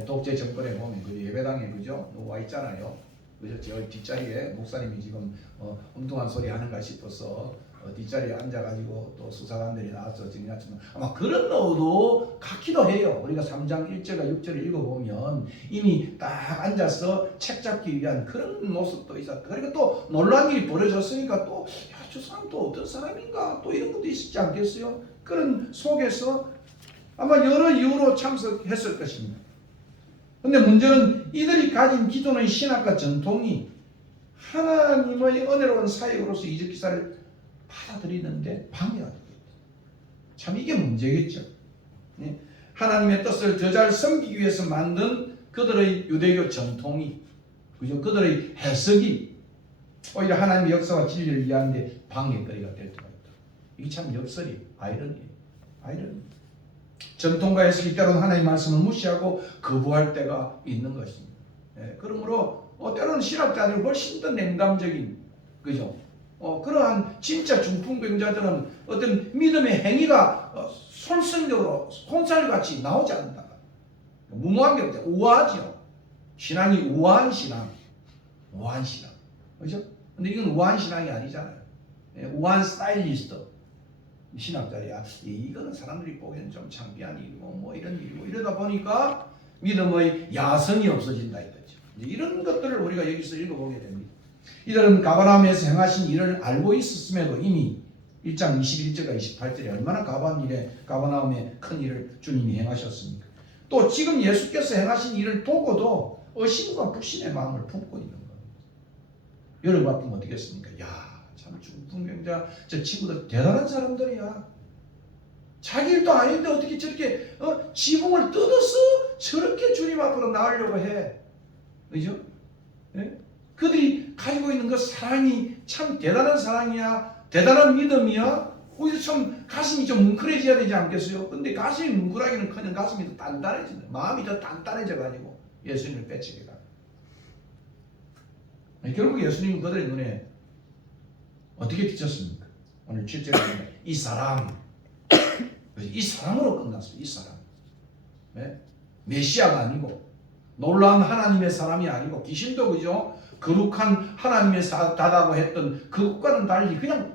독재 정권에 보면 그 예배당에 그죠? 와 있잖아요. 그죠? 저 뒷자리에 목사님이 지금 엉뚱한 소리 하는가 싶어서 뒷자리에 앉아가지고 또 수사관들이 나와서 정리하지만 아마 그런 의도 같기도 해요. 우리가 3장 1절과 6절을 읽어보면 이미 딱 앉아서 책 잡기 위한 그런 모습도 있었다. 그리고 또 놀란 일이 벌어졌으니까 또 저 사람 또 어떤 사람인가 또 이런 것도 있었지 않겠어요? 그런 속에서 아마 여러 이유로 참석했을 것입니다. 근데 문제는 이들이 가진 기존의 신학과 전통이 하나님의 은혜로운 사역으로서 이적 기사를 받아들이는데 방해가 됩니다. 참 이게 문제겠죠. 네? 하나님의 뜻을 더 잘 섬기기 위해서 만든 그들의 유대교 전통이, 그죠? 그들의 해석이 오히려 하나님의 역사와 진리를 이해하는데 방해거리가 될 때가 있다. 이게 참 역설이 아이러니예요. 아이러니. 전통과 해석이 때로는 하나님의 말씀을 무시하고 거부할 때가 있는 것입니다. 예, 그러므로 때로는 신학자들이 훨씬 더 냉담적인, 그죠? 그러한 진짜 중풍병자들은 어떤 믿음의 행위가 솔선적으로 콩살같이 나오지 않는다. 무모한 게 없다. 우아하죠. 신앙이 우아한 신앙. 우아한 신앙. 그죠? 근데 이건 우아한 신앙이 아니잖아요. 예, 우아한 스타일리스트. 신학자리야. 이거는 사람들이 보기에는 좀 창피한 일이고 뭐 이런 일이고 이러다 보니까 믿음의 야성이 없어진다 이거죠. 이런 것들을 우리가 여기서 읽어보게 됩니다. 이들은 가버나움에서 행하신 일을 알고 있었음에도 이미 1장 21절과 28절에 얼마나 가버나움에 큰 일을 주님이 행하셨습니까? 또 지금 예수께서 행하신 일을 보고도 의심과 불신의 마음을 품고 있는 겁니다. 여러분 같으면 어떻겠습니까? 야, 참 중풍병자 저 친구들 대단한 사람들이야. 자기 일도 아닌데 어떻게 저렇게 지붕을 뜯어서 저렇게 주님 앞으로 나오려고 해. 그죠? 예? 그들이 가지고 있는 그 사랑이 참 대단한 사랑이야. 대단한 믿음이야. 오히려 좀 가슴이 좀 뭉클해져야 되지 않겠어요? 근데 가슴이 뭉클하기는커녕 가슴이 더 단단해진다. 마음이 더 단단해져가지고 예수님을 뺏치게 가. 결국 예수님은 그들의 눈에 어떻게 비쳤습니까? 오늘 7절에 이 사람, 이 사람으로 끝났어요. 이 사람. 네? 메시아가 아니고 놀라운 하나님의 사람이 아니고 귀신도 그죠? 거룩한 하나님의 다다고 했던 그것과는 달리 그냥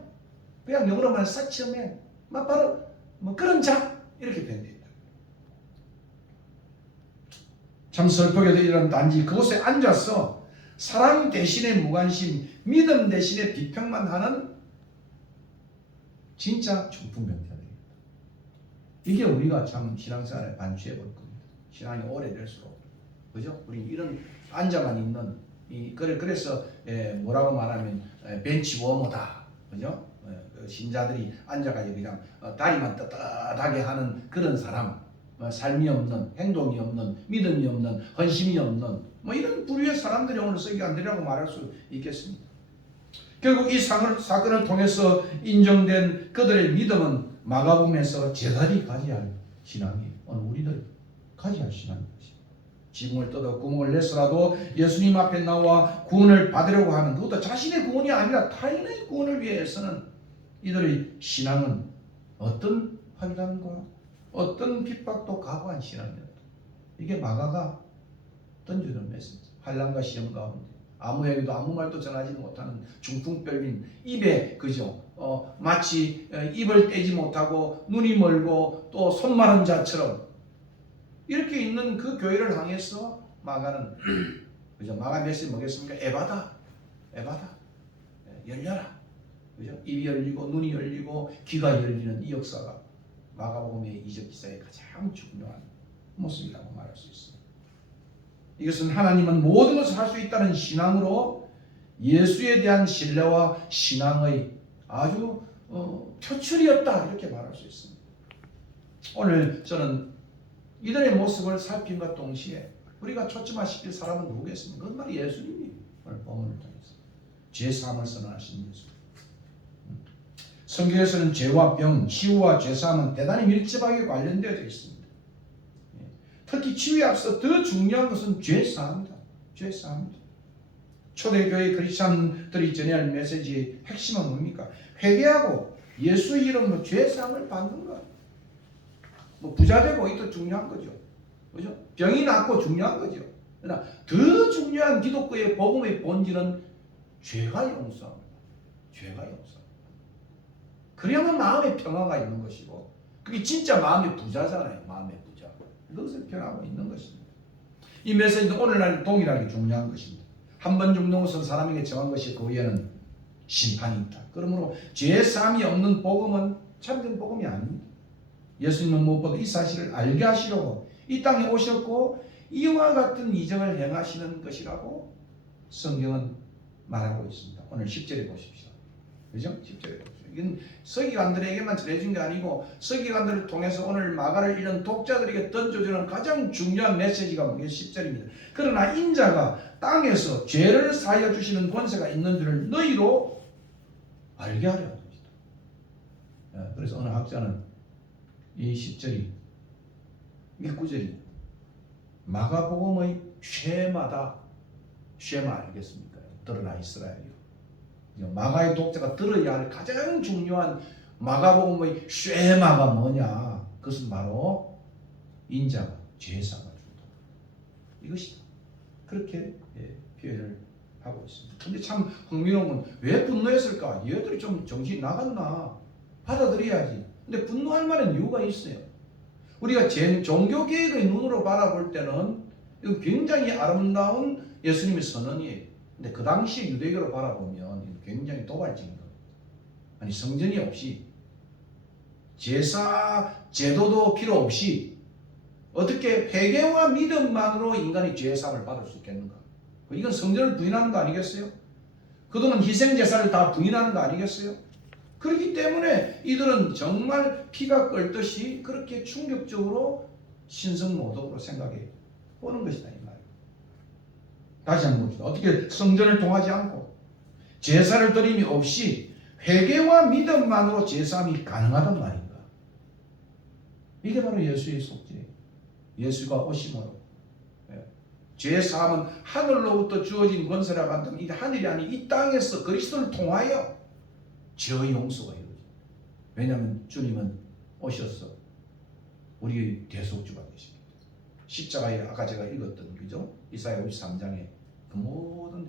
영어로 말하면 사치어맨, 바로 뭐 그런 자 이렇게 변했다. 참 슬프게도 이런 단지 그곳에 앉아서 사랑 대신에 무관심, 믿음 대신에 비평만 하는 진짜 중풍병자들입니다. 이게 우리가 참 신앙생활에 반추해 볼 겁니다. 신앙이 오래될수록, 그죠? 우리 이런 앉아만 있는 그래서 뭐라고 말하면 벤치 워머다, 그죠? 신자들이 앉아가지고 그냥 다리만 떳떳하게 하는 그런 사람, 삶이 없는, 행동이 없는, 믿음이 없는, 헌심이 없는 뭐 이런 부류의 사람들이 오늘 설교안되라고 말할 수 있겠습니다. 결국 이 사건을 통해서 인정된 그들의 믿음은 마가복음에서 제자들이 가져야 할 신앙이에요. 오늘 우리들 가져야 할 신앙인 것입니다. 지붕을 뜯어 구멍을 내서라도 예수님 앞에 나와 구원을 받으려고 하는, 그것도 자신의 구원이 아니라 타인의 구원을 위해서는 이들의 신앙은 어떤 환란과 어떤 핍박도 각오한 신앙이었다. 이게 마가가 던지는 메시지. 환란과 시험 가운데 아무에게도 아무 말도 전하지 못하는 중풍병인, 입에 그죠? 마치 입을 떼지 못하고 눈이 멀고 또 손 마른 자처럼 이렇게 있는 그 교회를 향해서 마가는 그죠? 마가 메시지 뭐겠습니까? 에바다, 열려라, 그죠? 입이 열리고 눈이 열리고 귀가 열리는 이 역사가 마가복음의 이적 기사의 가장 중요한 모습이라고 말할 수 있습니다. 이것은 하나님은 모든 것을 할 수 있다는 신앙으로 예수에 대한 신뢰와 신앙의 아주 표출이었다 이렇게 말할 수 있습니다. 오늘 저는 이들의 모습을 살핀과 동시에 우리가 초점화시킬 사람은 누구겠습니까? 그건 바로 예수님이 오늘 본문을 통해서 죄사함을 선언하신 예수. 성경에서는 죄와 병, 치유와 죄사함은 대단히 밀접하게 관련되어 있습니다. 특히 치유에 앞서 더 중요한 것은 죄사함이다. 죄사함이다. 초대교회 크리스찬들이 전해야 할 메시지의 핵심은 뭡니까? 회개하고 예수 이름으로 죄사함을 받는 것. 뭐 부자 되고 이것도 중요한 거죠. 그죠? 병이 낫고 중요한 거죠. 그러나 더 중요한 기독교의 복음의 본질은 죄가 용서합니다. 죄가 용서. 그래야만 마음의 평화가 있는 것이고, 그게 진짜 마음의 부자잖아요. 마음의 부자. 그것을 표현하고 있는 것입니다. 이 메시지도 오늘날 동일하게 중요한 것입니다. 한 번 죽는 것은 사람에게 정한 것이 그 위에는 심판이 있다. 그러므로 죄사함이 없는 복음은 참된 복음이 아닙니다. 예수님은 무엇보다 이 사실을 알게 하시려고 이 땅에 오셨고 이와 같은 이적을 행하시는 것이라고 성경은 말하고 있습니다. 오늘 10절에 보십시오. 그죠? 10절에 보십시오. 이건 서기관들에게만 전해진 게 아니고 서기관들을 통해서 오늘 마가를 읽는 독자들에게 던져주는 가장 중요한 메시지가 뭐게 10절입니다. 그러나 인자가 땅에서 죄를 사하여 주시는 권세가 있는 줄을 너희로 알게 하려 합니다. 그래서 어느 학자는 이 10절이 이 9절이 마가복음의 쉐마다. 쉐마 알겠습니까? 들으라 이스라엘이요. 마가의 독자가 들어야 할 가장 중요한 마가복음의 쉐마가 뭐냐? 그것은 바로 인자가 죄사가 준다. 이것이다. 그렇게 표현을 하고 있습니다. 근데 참 흥미로운 건 왜 분노했을까? 얘들이 좀 정신이 나갔나? 받아들여야지. 근데 분노할 만한 이유가 있어요. 우리가 종교개혁의 눈으로 바라볼 때는 이거 굉장히 아름다운 예수님의 선언이에요. 근데 그 당시 유대교로 바라보면 굉장히 도발적인 거예요. 아니 성전이 없이 제사 제도도 필요 없이 어떻게 회개와 믿음만으로 인간이 죄의 사함을 받을 수 있겠는가? 이건 성전을 부인하는 거 아니겠어요? 그동안 희생제사를 다 부인하는 거 아니겠어요? 그렇기 때문에 이들은 정말 피가 끓듯이 그렇게 충격적으로 신성모독으로 생각해 보는 것이다 이 말이에요. 다시 한번 봅시다. 어떻게 성전을 통하지 않고 제사를 드림이 없이 회개와 믿음만으로 제사함이 가능하단 말인가? 이게 바로 예수의 속죄예요. 예수가 오심으로 죄사함은 하늘로부터 주어진 권세라고 한다면 이 하늘이 아닌 이 땅에서 그리스도를 통하여 죄 용서가 이루어져요. 왜냐하면 주님은 오셔서 우리의 대속주가 되십니다. 십자가에 아까 제가 읽었던 그죠? 이사야 53장에 그 모든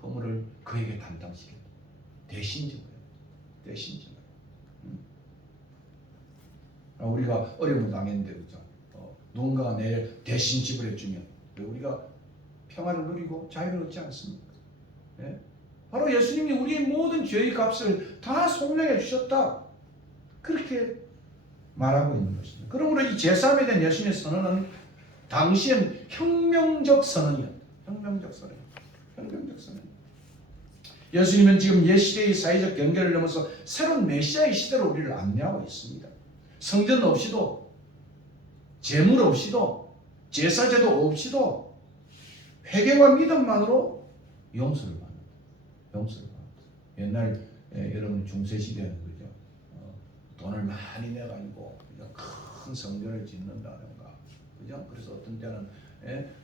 허물을 그에게 담당시켰다. 대신증거예요. 우리가 어려움을 당했는데 그죠? 누군가가 내 대신 지불해주면 우리가 평안을 누리고 자유를 얻지 않습니까? 네? 바로 예수님이 우리의 모든 죄의 값을 다 속량해 주셨다. 그렇게 말하고 있는 것입니다. 그러므로 이 제사함에 대한 예수님의 선언은 당시엔 혁명적 선언이었다. 혁명적 선언. 예수님은 지금 옛시대의 사회적 경계를 넘어서 새로운 메시아의 시대로 우리를 안내하고 있습니다. 성전 없이도 제물 없이도 제사제도 없이도 회개와 믿음만으로 용서를 받는다. 옛날 여러분 중세시대는 그죠? 돈을 많이 내가지고 큰 성전을 짓는다든가 그죠? 그래서 어떤 때는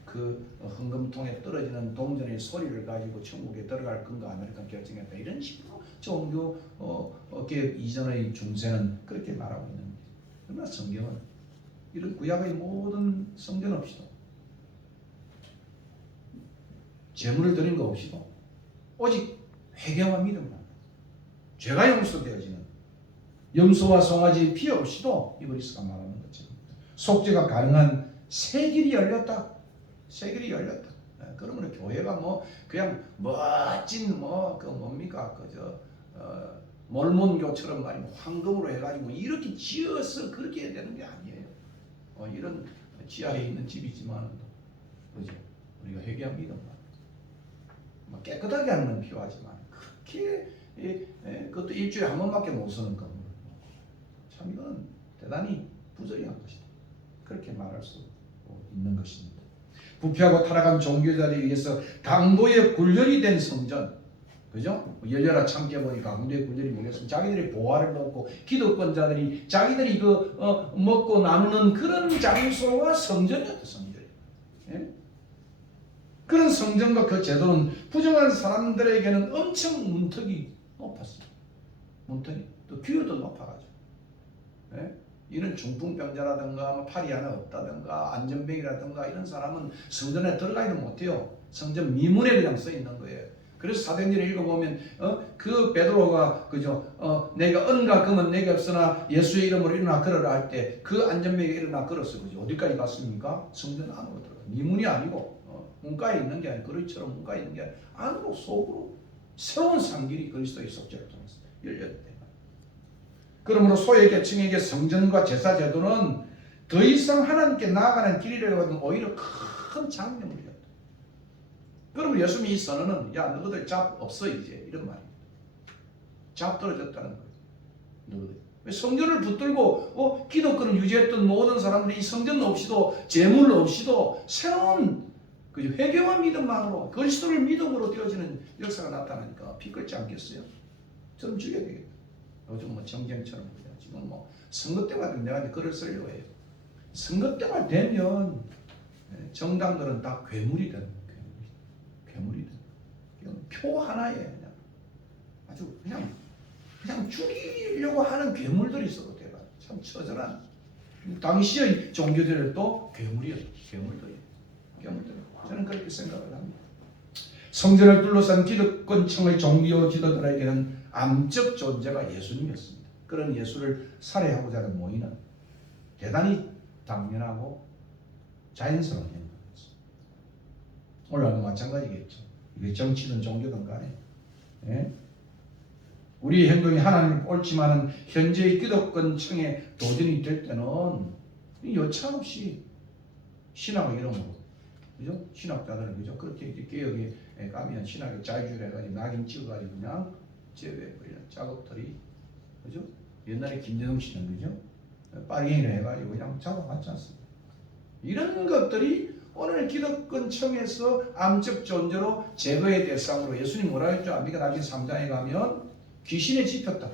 그 헌금통에 떨어지는 동전의 소리를 가지고 천국에 들어갈 건가 아메리칸 결정했다 이런 식으로 종교 개혁 이전의 중세는 그렇게 말하고 있는 거죠. 그러나 성경은 이런 구약의 모든 성전 없이도 제물을 드린 거 없이도 오직 회개와 믿음만 죄가 용서되어지는 염소와 송아지 피 없이도 이브리스가 말하는 것처럼 속죄가 가능한 새 길이 열렸다. 그러면 교회가 뭐 그냥 멋진 그 뭡니까 그저 몰몬교처럼 말이면 황금으로 해가지고 이렇게 지어서 그렇게 해야 되는 게 아니에요. 이런 지하에 있는 집이지만 그죠? 우리가 회개와 믿음만 깨끗하게 하는 건 필요하지만 그렇게 그것도 일주일에 한 번밖에 못 쓰는 건물 참 이건 대단히 부조리한 것이다. 그렇게 말할 수 있는 것입니다. 부패하고 타락한 종교자들에 의해서 강도의 굴절이 된 성전, 그죠? 열려라 참깨 보니까 강도의 굴절이 뭐겠습니까? 자기들이 보화를 넣고 기득권자들이 자기들이 먹고 나누는 그런 장소와 성전이었다. 성전. 그런 성전과 그 제도는 부정한 사람들에게는 엄청 문턱이 높았습니다. 문턱이 또 규율도 높아가지고. 이런 중풍병자라든가 팔이 하나 없다든가 안전병이라든가 이런 사람은 성전에 들어가지도 못해요. 성전 미문에 그냥 써 있는 거예요. 그래서 사도행전을 읽어보면 그 베드로가 그죠? 내가 은과 금은 내게 없으나 예수의 이름으로 일어나 걸어라 할 때 그 안전병이 일어나 걸었어. 그죠? 어디까지 갔습니까? 성전 안으로 들어가. 미문이 아니고 문가에 있는 게 아니고 거리처럼 문가에 있는 게 아니고 안으로 속으로 새로운 산길이 그리스도의 속죄를 통해서 열렸대. 그러므로 소외 계층에게 성전과 제사 제도는 더 이상 하나님께 나아가는 길이라고는 오히려 큰 장애물이었다. 그러면 예수님이 이 선언은 야 너희들 잡 없어 이제 이런 말입니다. 잡떨어졌다는 거예요. 누구들? 성전을 붙들고 기독교를 유지했던 모든 사람들이 이 성전 없이도 재물 없이도 새로운 회개와 믿음만으로 그리스도를 믿음으로 되어지는 역사가 나타나니까 피끓지 않겠어요? 좀 죽여야 되겠다. 요즘 정쟁처럼 지금 선거 때가 되면 내가 이제 글을 쓰려고 해요. 선거 때가 되면 정당들은 다 괴물이 되는 거예요. 괴물이 되는 표 하나에 그냥 아주 그냥 죽이려고 하는 괴물들이 있어도 돼요. 참 처절한 당시의 종교들도 괴물이었어요. 괴물들이. 저는 그렇게 생각을 합니다. 성전을 둘러싼 기득권층의 종교 지도자들에게는 암적 존재가 예수님이었습니다. 그런 예수를 살해하고자 하는 모의는 대단히 당연하고 자연스러운 행동이었습니다. 오늘도 마찬가지겠죠. 이게 정치든 종교든 간에. 예? 우리의 행동이 하나님을 옳지만은 현재의 기득권층의 도전이 될 때는 여차없이 신학의 이름으로, 그죠? 신학자들은 그죠? 그렇게 개혁에 가면 신학의 자유주의를 해가지고 낙인 찍어가지고 그냥 제외해버리는 작업들이, 그죠? 옛날에 김대중 씨는 그죠? 빨갱이를 해가지고 그냥 잡아갔지 않습니까? 이런 것들이 오늘 기득권층에서 암적 존재로 제거의 대상으로 예수님 뭐라 했죠? 아미가 나중에 3장에 가면 귀신에 집혔다.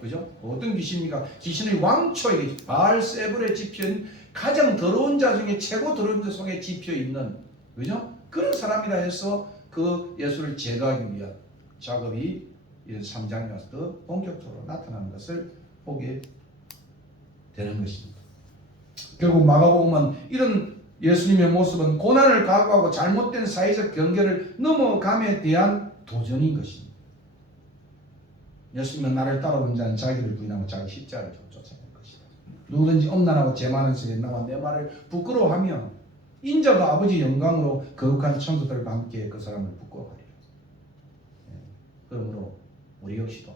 그죠? 어떤 귀신입니까? 귀신의 왕초에 바알세불에 집힌 가장 더러운 자 중에 최고 더러운 자 속에 집혀 있는, 그죠? 그런 사람이라 해서 그 예수를 제거하기 위한 작업이 3장에 가서 더 본격적으로 나타나는 것을 보게 되는 것입니다. 결국 마가복음은 이런 예수님의 모습은 고난을 각오하고 잘못된 사회적 경계를 넘어감에 대한 도전인 것입니다. 예수님은 나를 따라오는 자는 자기를 부인하고 자기 십자가를 쫓아낼 것이다. 누구든지 엄난하고 죄 많은 속에 나와 내 말을 부끄러워하면 인자가 아버지 영광으로 거룩한 천사들과 함께 그 사람을 부끄러워하리라. 그러므로 우리 역시도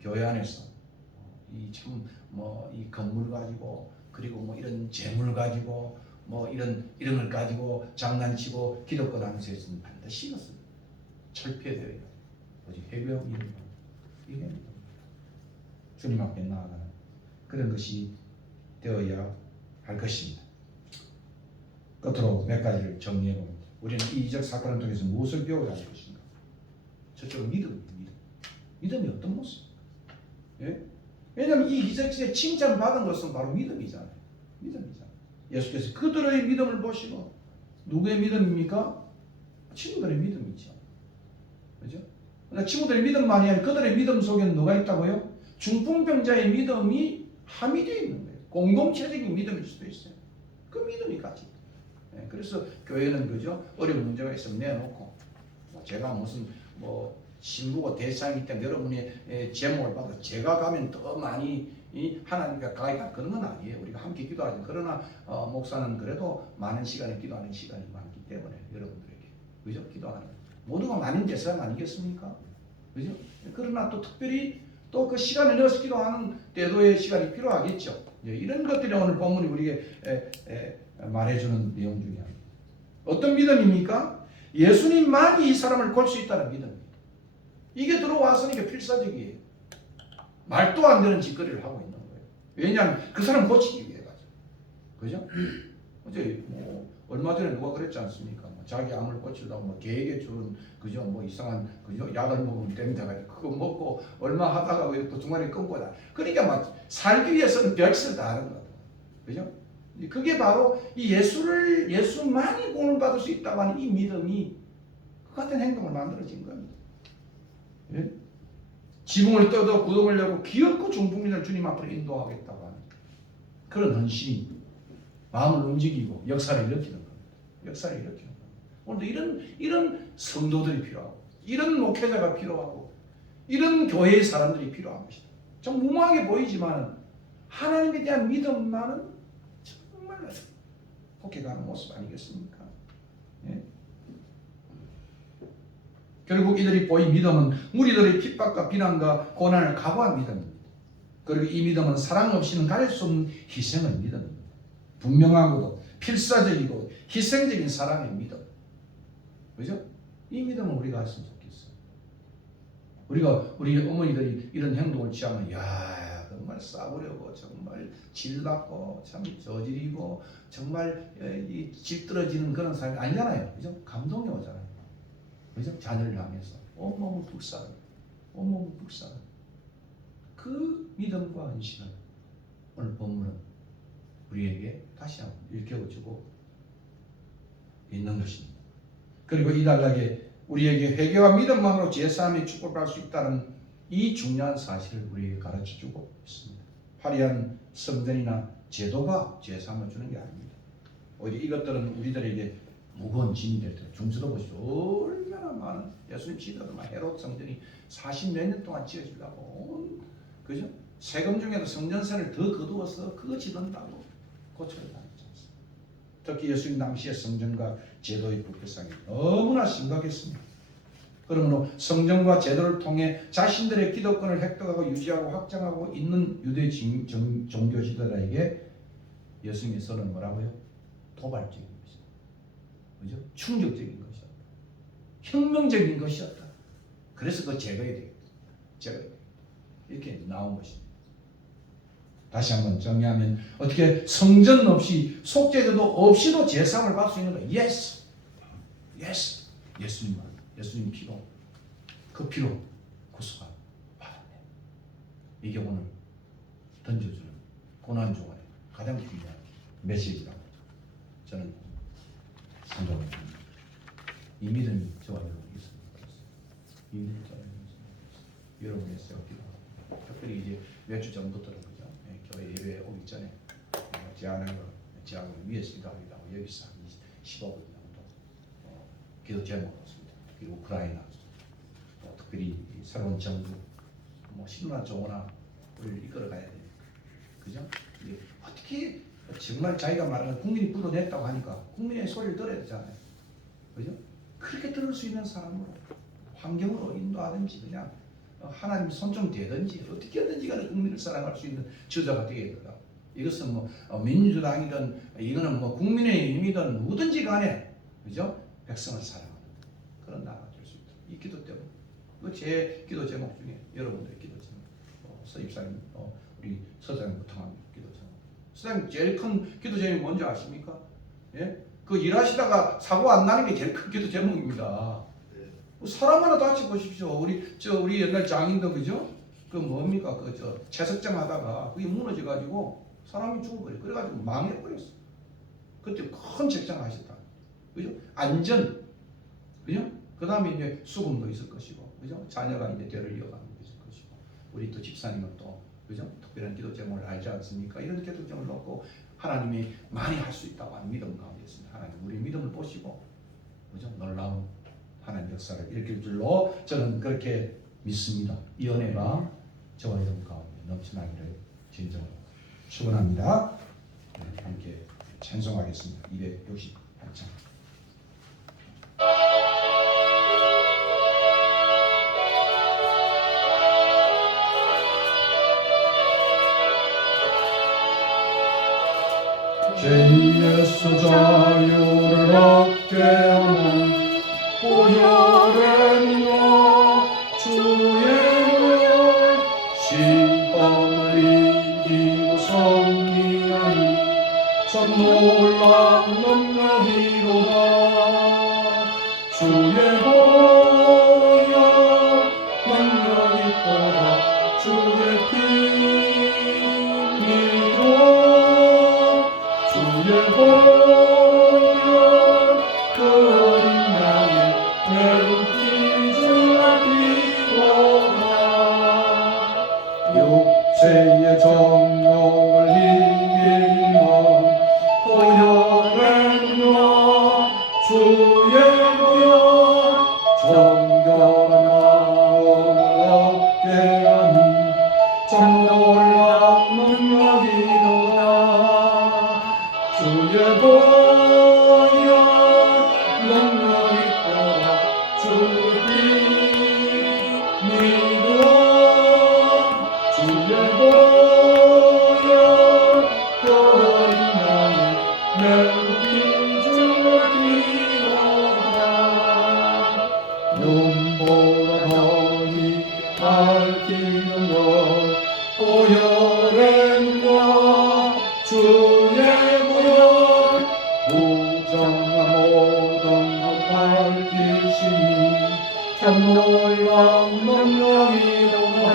교회 안에서 이 건물 가지고 그리고 이런 재물 가지고 이런 걸 가지고 장난치고 기독교 다니면서 있으면 반드시 이것은 철폐되어야 돼요. 오직 해배운 이름으로 이게 주님 앞에 나아가는 그런 것이 되어야 할 것입니다. 끝으로 몇 가지를 정리해 봅니다. 우리는 이 이적 사건을 통해서 무엇을 배워야 할 것인가? 첫째로 믿음입니다. 믿음이 어떤 모습입니까? 예? 왜냐하면 이 기적에 칭찬받은 것은 바로 믿음이잖아요. 믿음이잖아요. 예수께서 그들의 믿음을 보시고 누구의 믿음입니까? 친구들의 믿음이죠. 그죠? 그러니까 친구들의 믿음만이 아니라 그들의 믿음 속에는 누가 있다고요? 중풍병자의 믿음이 함유되어 있는 거예요. 공동체적인 믿음일 수도 있어요. 그 믿음이 같이. 그래서 교회는 그죠? 어려운 문제가 있으면 내놓고 제가 무슨 신부고 대상이기 때문에 여러분의 제목을 받아 제가 가면 더 많이 하나님과 가까이 그런 건 아니에요. 우리가 함께 기도하죠. 그러나 목사는 그래도 많은 시간을 기도하는 시간이 많기 때문에 여러분들에게 그죠? 기도하는 모두가 많은 제사장 아니겠습니까? 그죠? 그러나 또 특별히 또 그 시간을 넣어서 기도하는 때도의 시간이 필요하겠죠. 이런 것들이 오늘 본문이 우리에게 말해주는 내용 중에 하나입니다. 어떤 믿음입니까? 예수님만이 이 사람을 골 수 있다는 믿음이에요. 이게 들어와서는 이게 필사적이에요. 말도 안 되는 짓거리를 하고 있는 거예요. 왜냐하면 그 사람 고치기 위해 가죠. 그죠? 어제 얼마 전에 누가 그랬지 않습니까? 자기 암을 고치려고 개에게 주는 그죠? 이상한 그죠? 약을 먹으면 됩니다. 그거 먹고 얼마 하다가 왜 또 중간에 끊고 다. 그러니까 살기 위해서는 별짓을 다 하는 거다. 그죠? 그게 바로 이 예수만이 구원을 받을 수 있다고 하는 이 믿음이 그 같은 행동을 만들어진 겁니다. 예? 지붕을 떠도 구덩을 내고 기어코 중풍민을 주님 앞으로 인도하겠다고 하는 그런 헌신이 마음을 움직이고 역사를 일으키는 겁니다. 역사를 일으키는 겁니다. 오늘도 이런 성도들이 필요하고 이런 목회자가 필요하고 이런 교회의 사람들이 필요한 것이다. 좀 무모하게 보이지만 하나님에 대한 믿음만은 정말 복해가는 모습 아니겠습니까? 예? 결국 이들이 보인 믿음은 무리들의 핍박과 비난과 고난을 각오한 믿음입니다. 그리고 이 믿음은 사랑 없이는 가릴 수 없는 희생의 믿음입니다. 분명하고도 필사적이고 희생적인 사랑의 믿음. 그죠? 이 믿음을 우리가 했으면 좋겠어요. 우리가 우리 어머니들이 이런 행동을 취하면 야 정말 싸구려고 정말 질나고 참 저질이고 정말 질 떨어지는 그런 사람이 아니잖아요. 그죠? 감동이 오잖아요. 그죠? 자녀를 향해서 온몸을 불사르 온몸을 불사르 그 믿음과 안식은 오늘 본문은 우리에게 다시 한번 일깨워주고 있는 것입니다. 그리고 이 단락에 우리에게 회개와 믿음만으로 제사함의 축복을 수 있다는 이 중요한 사실을 우리에게 가르쳐주고 있습니다. 화려한 성전이나 제도가 제사함을 주는 게 아닙니다. 오히려 이것들은 우리들에게 무거운 짐이 될 때, 중세도 보시죠. 얼마나 많은 예수님 시대도 헤롯 성전이 40몇 년 동안 지어지려고 그죠? 세금 중에도 성전세를 더 거두어서 그거 지른다고 고초를 당했지 않습니까? 특히 예수님 당시의 성전과 제도의 불쾌성이 너무나 심각했습니다. 그러므로 성전과 제도를 통해 자신들의 기득권을 획득하고 유지하고 확장하고 있는 유대 종교 지도자에게 예수님께서는 뭐라고요? 도발적인 것이다. 그죠? 충격적인 것이었다. 혁명적인 것이었다. 그래서 그거 제거해야 되겠다. 제거해야 되겠다. 이렇게 나온 것입니다. 다시 한번 정리하면 어떻게 성전 없이 속죄제도 없이도 제사함을 받을 수 있는 거예요. Yes, yes. 예수님 피로 그 피로 구속함 받았네. 이게 오늘 던져주는 고난 중간에 가장 중요한 메시지라고 저는 생각합니다. 이 믿음이 저와 여러분이 있습니다. 이 믿음이 저와 여러분의 세웠기도 하고 특별히 이제 몇 주 전부터는 그죠? 교회 예배에 오기 전에 제안을 위해서 기도하기도 하고 여기서 한 15분 정도 기도 제목을 했습니다. 그리고 우크라이나 특별히 새로운 정부 시누나 조나 우리를 이끌어가야 돼요. 그죠? 어떻게 정말 자기가 말하는 국민이 불어냈다고 하니까 국민의 소리를 들어야 되잖아요. 그죠? 그렇게 들을 수 있는 사람으로 환경으로 인도하든지 그냥 하나님 손 좀 대든지 어떻게 하든지 간에 국민을 사랑할 수 있는 저자가 되어야 된다. 이것은 민주당이든 이거는 국민의힘이든 누구든지 간에 그죠? 백성을 사랑하는 그런 나라가 될 수 있다. 이 기도 때문에 제 기도 제목 중에 여러분들의 기도 제목 서입사님 우리 서장님 부탁합니다. 기도 제목 서장님 제일 큰 기도 제목이 뭔지 아십니까? 예? 그 일하시다가 사고 안 나는 게 제일 큰 기도 제목입니다. 사람 하나 다치 보십시오. 우리 옛날 장인도 그죠? 그 뭡니까? 채석장 하다가 그게 무너져 가지고 사람이 죽어버려. 그래가지고 망해버렸어. 그때 큰 책장 하셨다. 그죠? 안전. 그죠? 그 다음에 이제 수금도 있을 것이고, 그죠? 자녀가 이제 대를 이어가는 게 있을 것이고, 우리 또 집사님은 또, 그죠? 특별한 기도 제목을 알지 않습니까? 이런 기도 제목을 놓고 하나님이 많이 할 수 있다고 하는 믿음 가운데 있습니다. 하나님, 우리 믿음을 보시고, 그죠? 놀라운 하나님 역사를 일으킬 줄로 저는 그렇게 믿습니다. 이 은혜가 저와 여러분 가운데 넘쳐나기를 진정으로 축원합니다. 네, 함께 찬송하겠습니다. 268장. 제 예수 자유를 얻게 하는 보혈의 능력 주의 물 시험을 이기고 승리하니 참 놀라운 능력이로다. 주의 보혈 능력이 있도다. 주의 피 믿어 주의 보혈 그 어린 양의 매운 피줄라 피로다. 육체의 정욕을 이기는 보혈의 능력 주의 보혈 정결한 마음을 얻게 하니 참 놀라운 능력이로다. 주의 보혈 능력이 있도다. 주의 피 믿어 주의 보혈 그 어린 양의 매운 피줄라 피로다. 눈보라 더디 참 놀라운 능력이로다.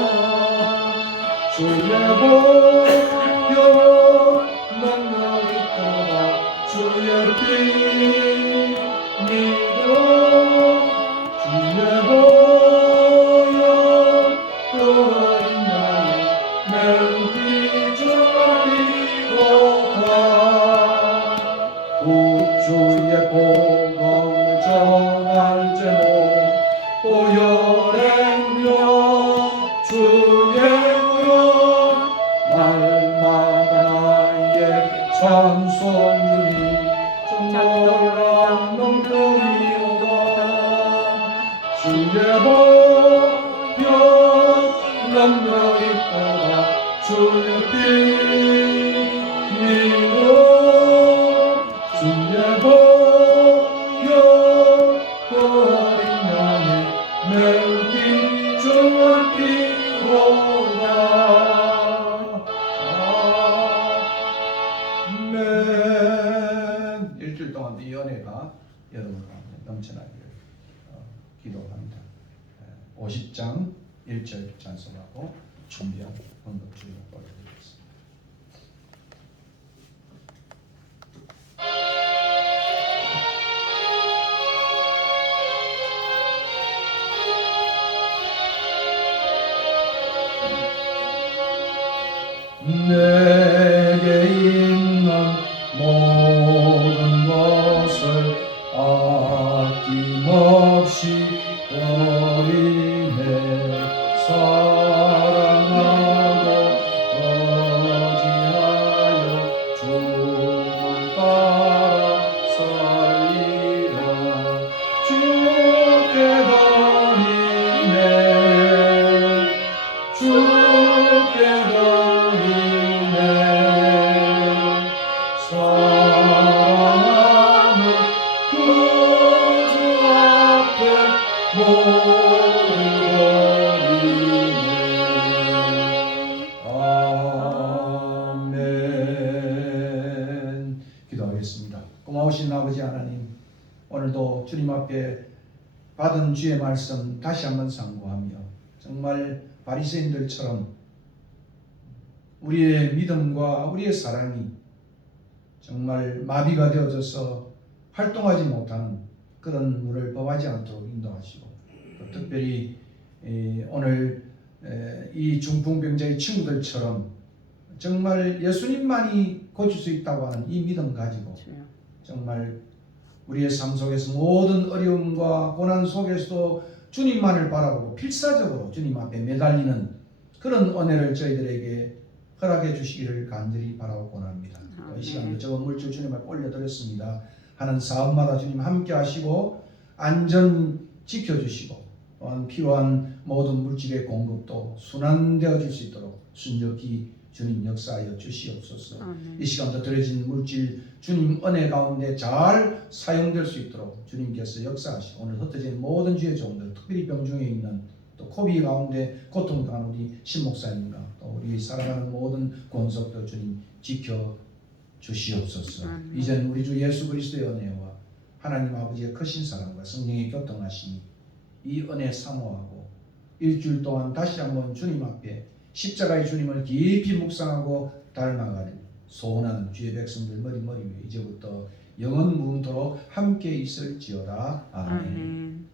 주의 보혈 능력이 있도다. 주의 피 믿어. 주의 보혈 또한 나의 맹기 주리로다. 구주의 복음을 전할 제목 보혈의 명 주의 보혈 날마다 나의 찬송 주님 정nor한 능력이로다. 주의 보혈 능력이 있도다. 주의 피 믿어. 주의 보혈 그 어린 양의 맹기 주피로다. 아멘. 일주일 동안 이 은혜가 여러분 가운데 넘쳐나기를 기도합니다. 50장 1절 찬송하고 준비한 헌금 주의를 올려드리겠습니다. 내게 있는 모든 것을 아낌없이 버리네. 사랑하고 어지하여 주만 따라 살리라. 주께 드리네. 주께 드리네. 사랑하는 구주 앞에 모든 아멘. 기도하겠습니다. 고마우신 아버지 하나님, 오늘도 주님 앞에 받은 주의 말씀 다시 한번 상고하며 정말 바리새인들처럼 우리의 믿음과 우리의 사랑이 정말 마비가 되어져서 활동하지 못하는 그런 물을 범하지 않도록 인도하시고, 또 특별히 오늘 이 중풍병자의 친구들처럼 정말 예수님만이 고칠 수 있다고 하는 이 믿음 가지고 정말 우리의 삶 속에서 모든 어려움과 고난 속에서도 주님만을 바라보고 필사적으로 주님 앞에 매달리는 그런 은혜를 저희들에게 허락해 주시기를 간절히 바라고 원합니다. 이 시간도 적은 물질 주님 앞에 올려드렸습니다. 하는 사업마다 주님 함께 하시고 안전 지켜주시고 또한 필요한 모든 물질의 공급도 순환되어 줄 수 있도록 순적히 주님 역사하여 주시옵소서. 이 시간도 드려진 물질 주님 은혜 가운데 잘 사용될 수 있도록 주님께서 역사하시고, 오늘 흩어진 모든 주의 종들, 특별히 병중에 있는 또 코비드 가운데 고통당하는 우리 신목사님과 또 우리 살아가는 모든 권속도 주님 지켜 주시옵소서. 이젠 우리 주 예수 그리스도의 은혜와 하나님 아버지의 크신 사랑과 성령의 교통하심이 이 은혜 사모하고 일주일 동안 다시 한번 주님 앞에 십자가의 주님을 깊이 묵상하고 닮아가는 소원하는 주의 백성들 머리 위에 이제부터 영원 무음토록 함께 있을지어다. 아멘.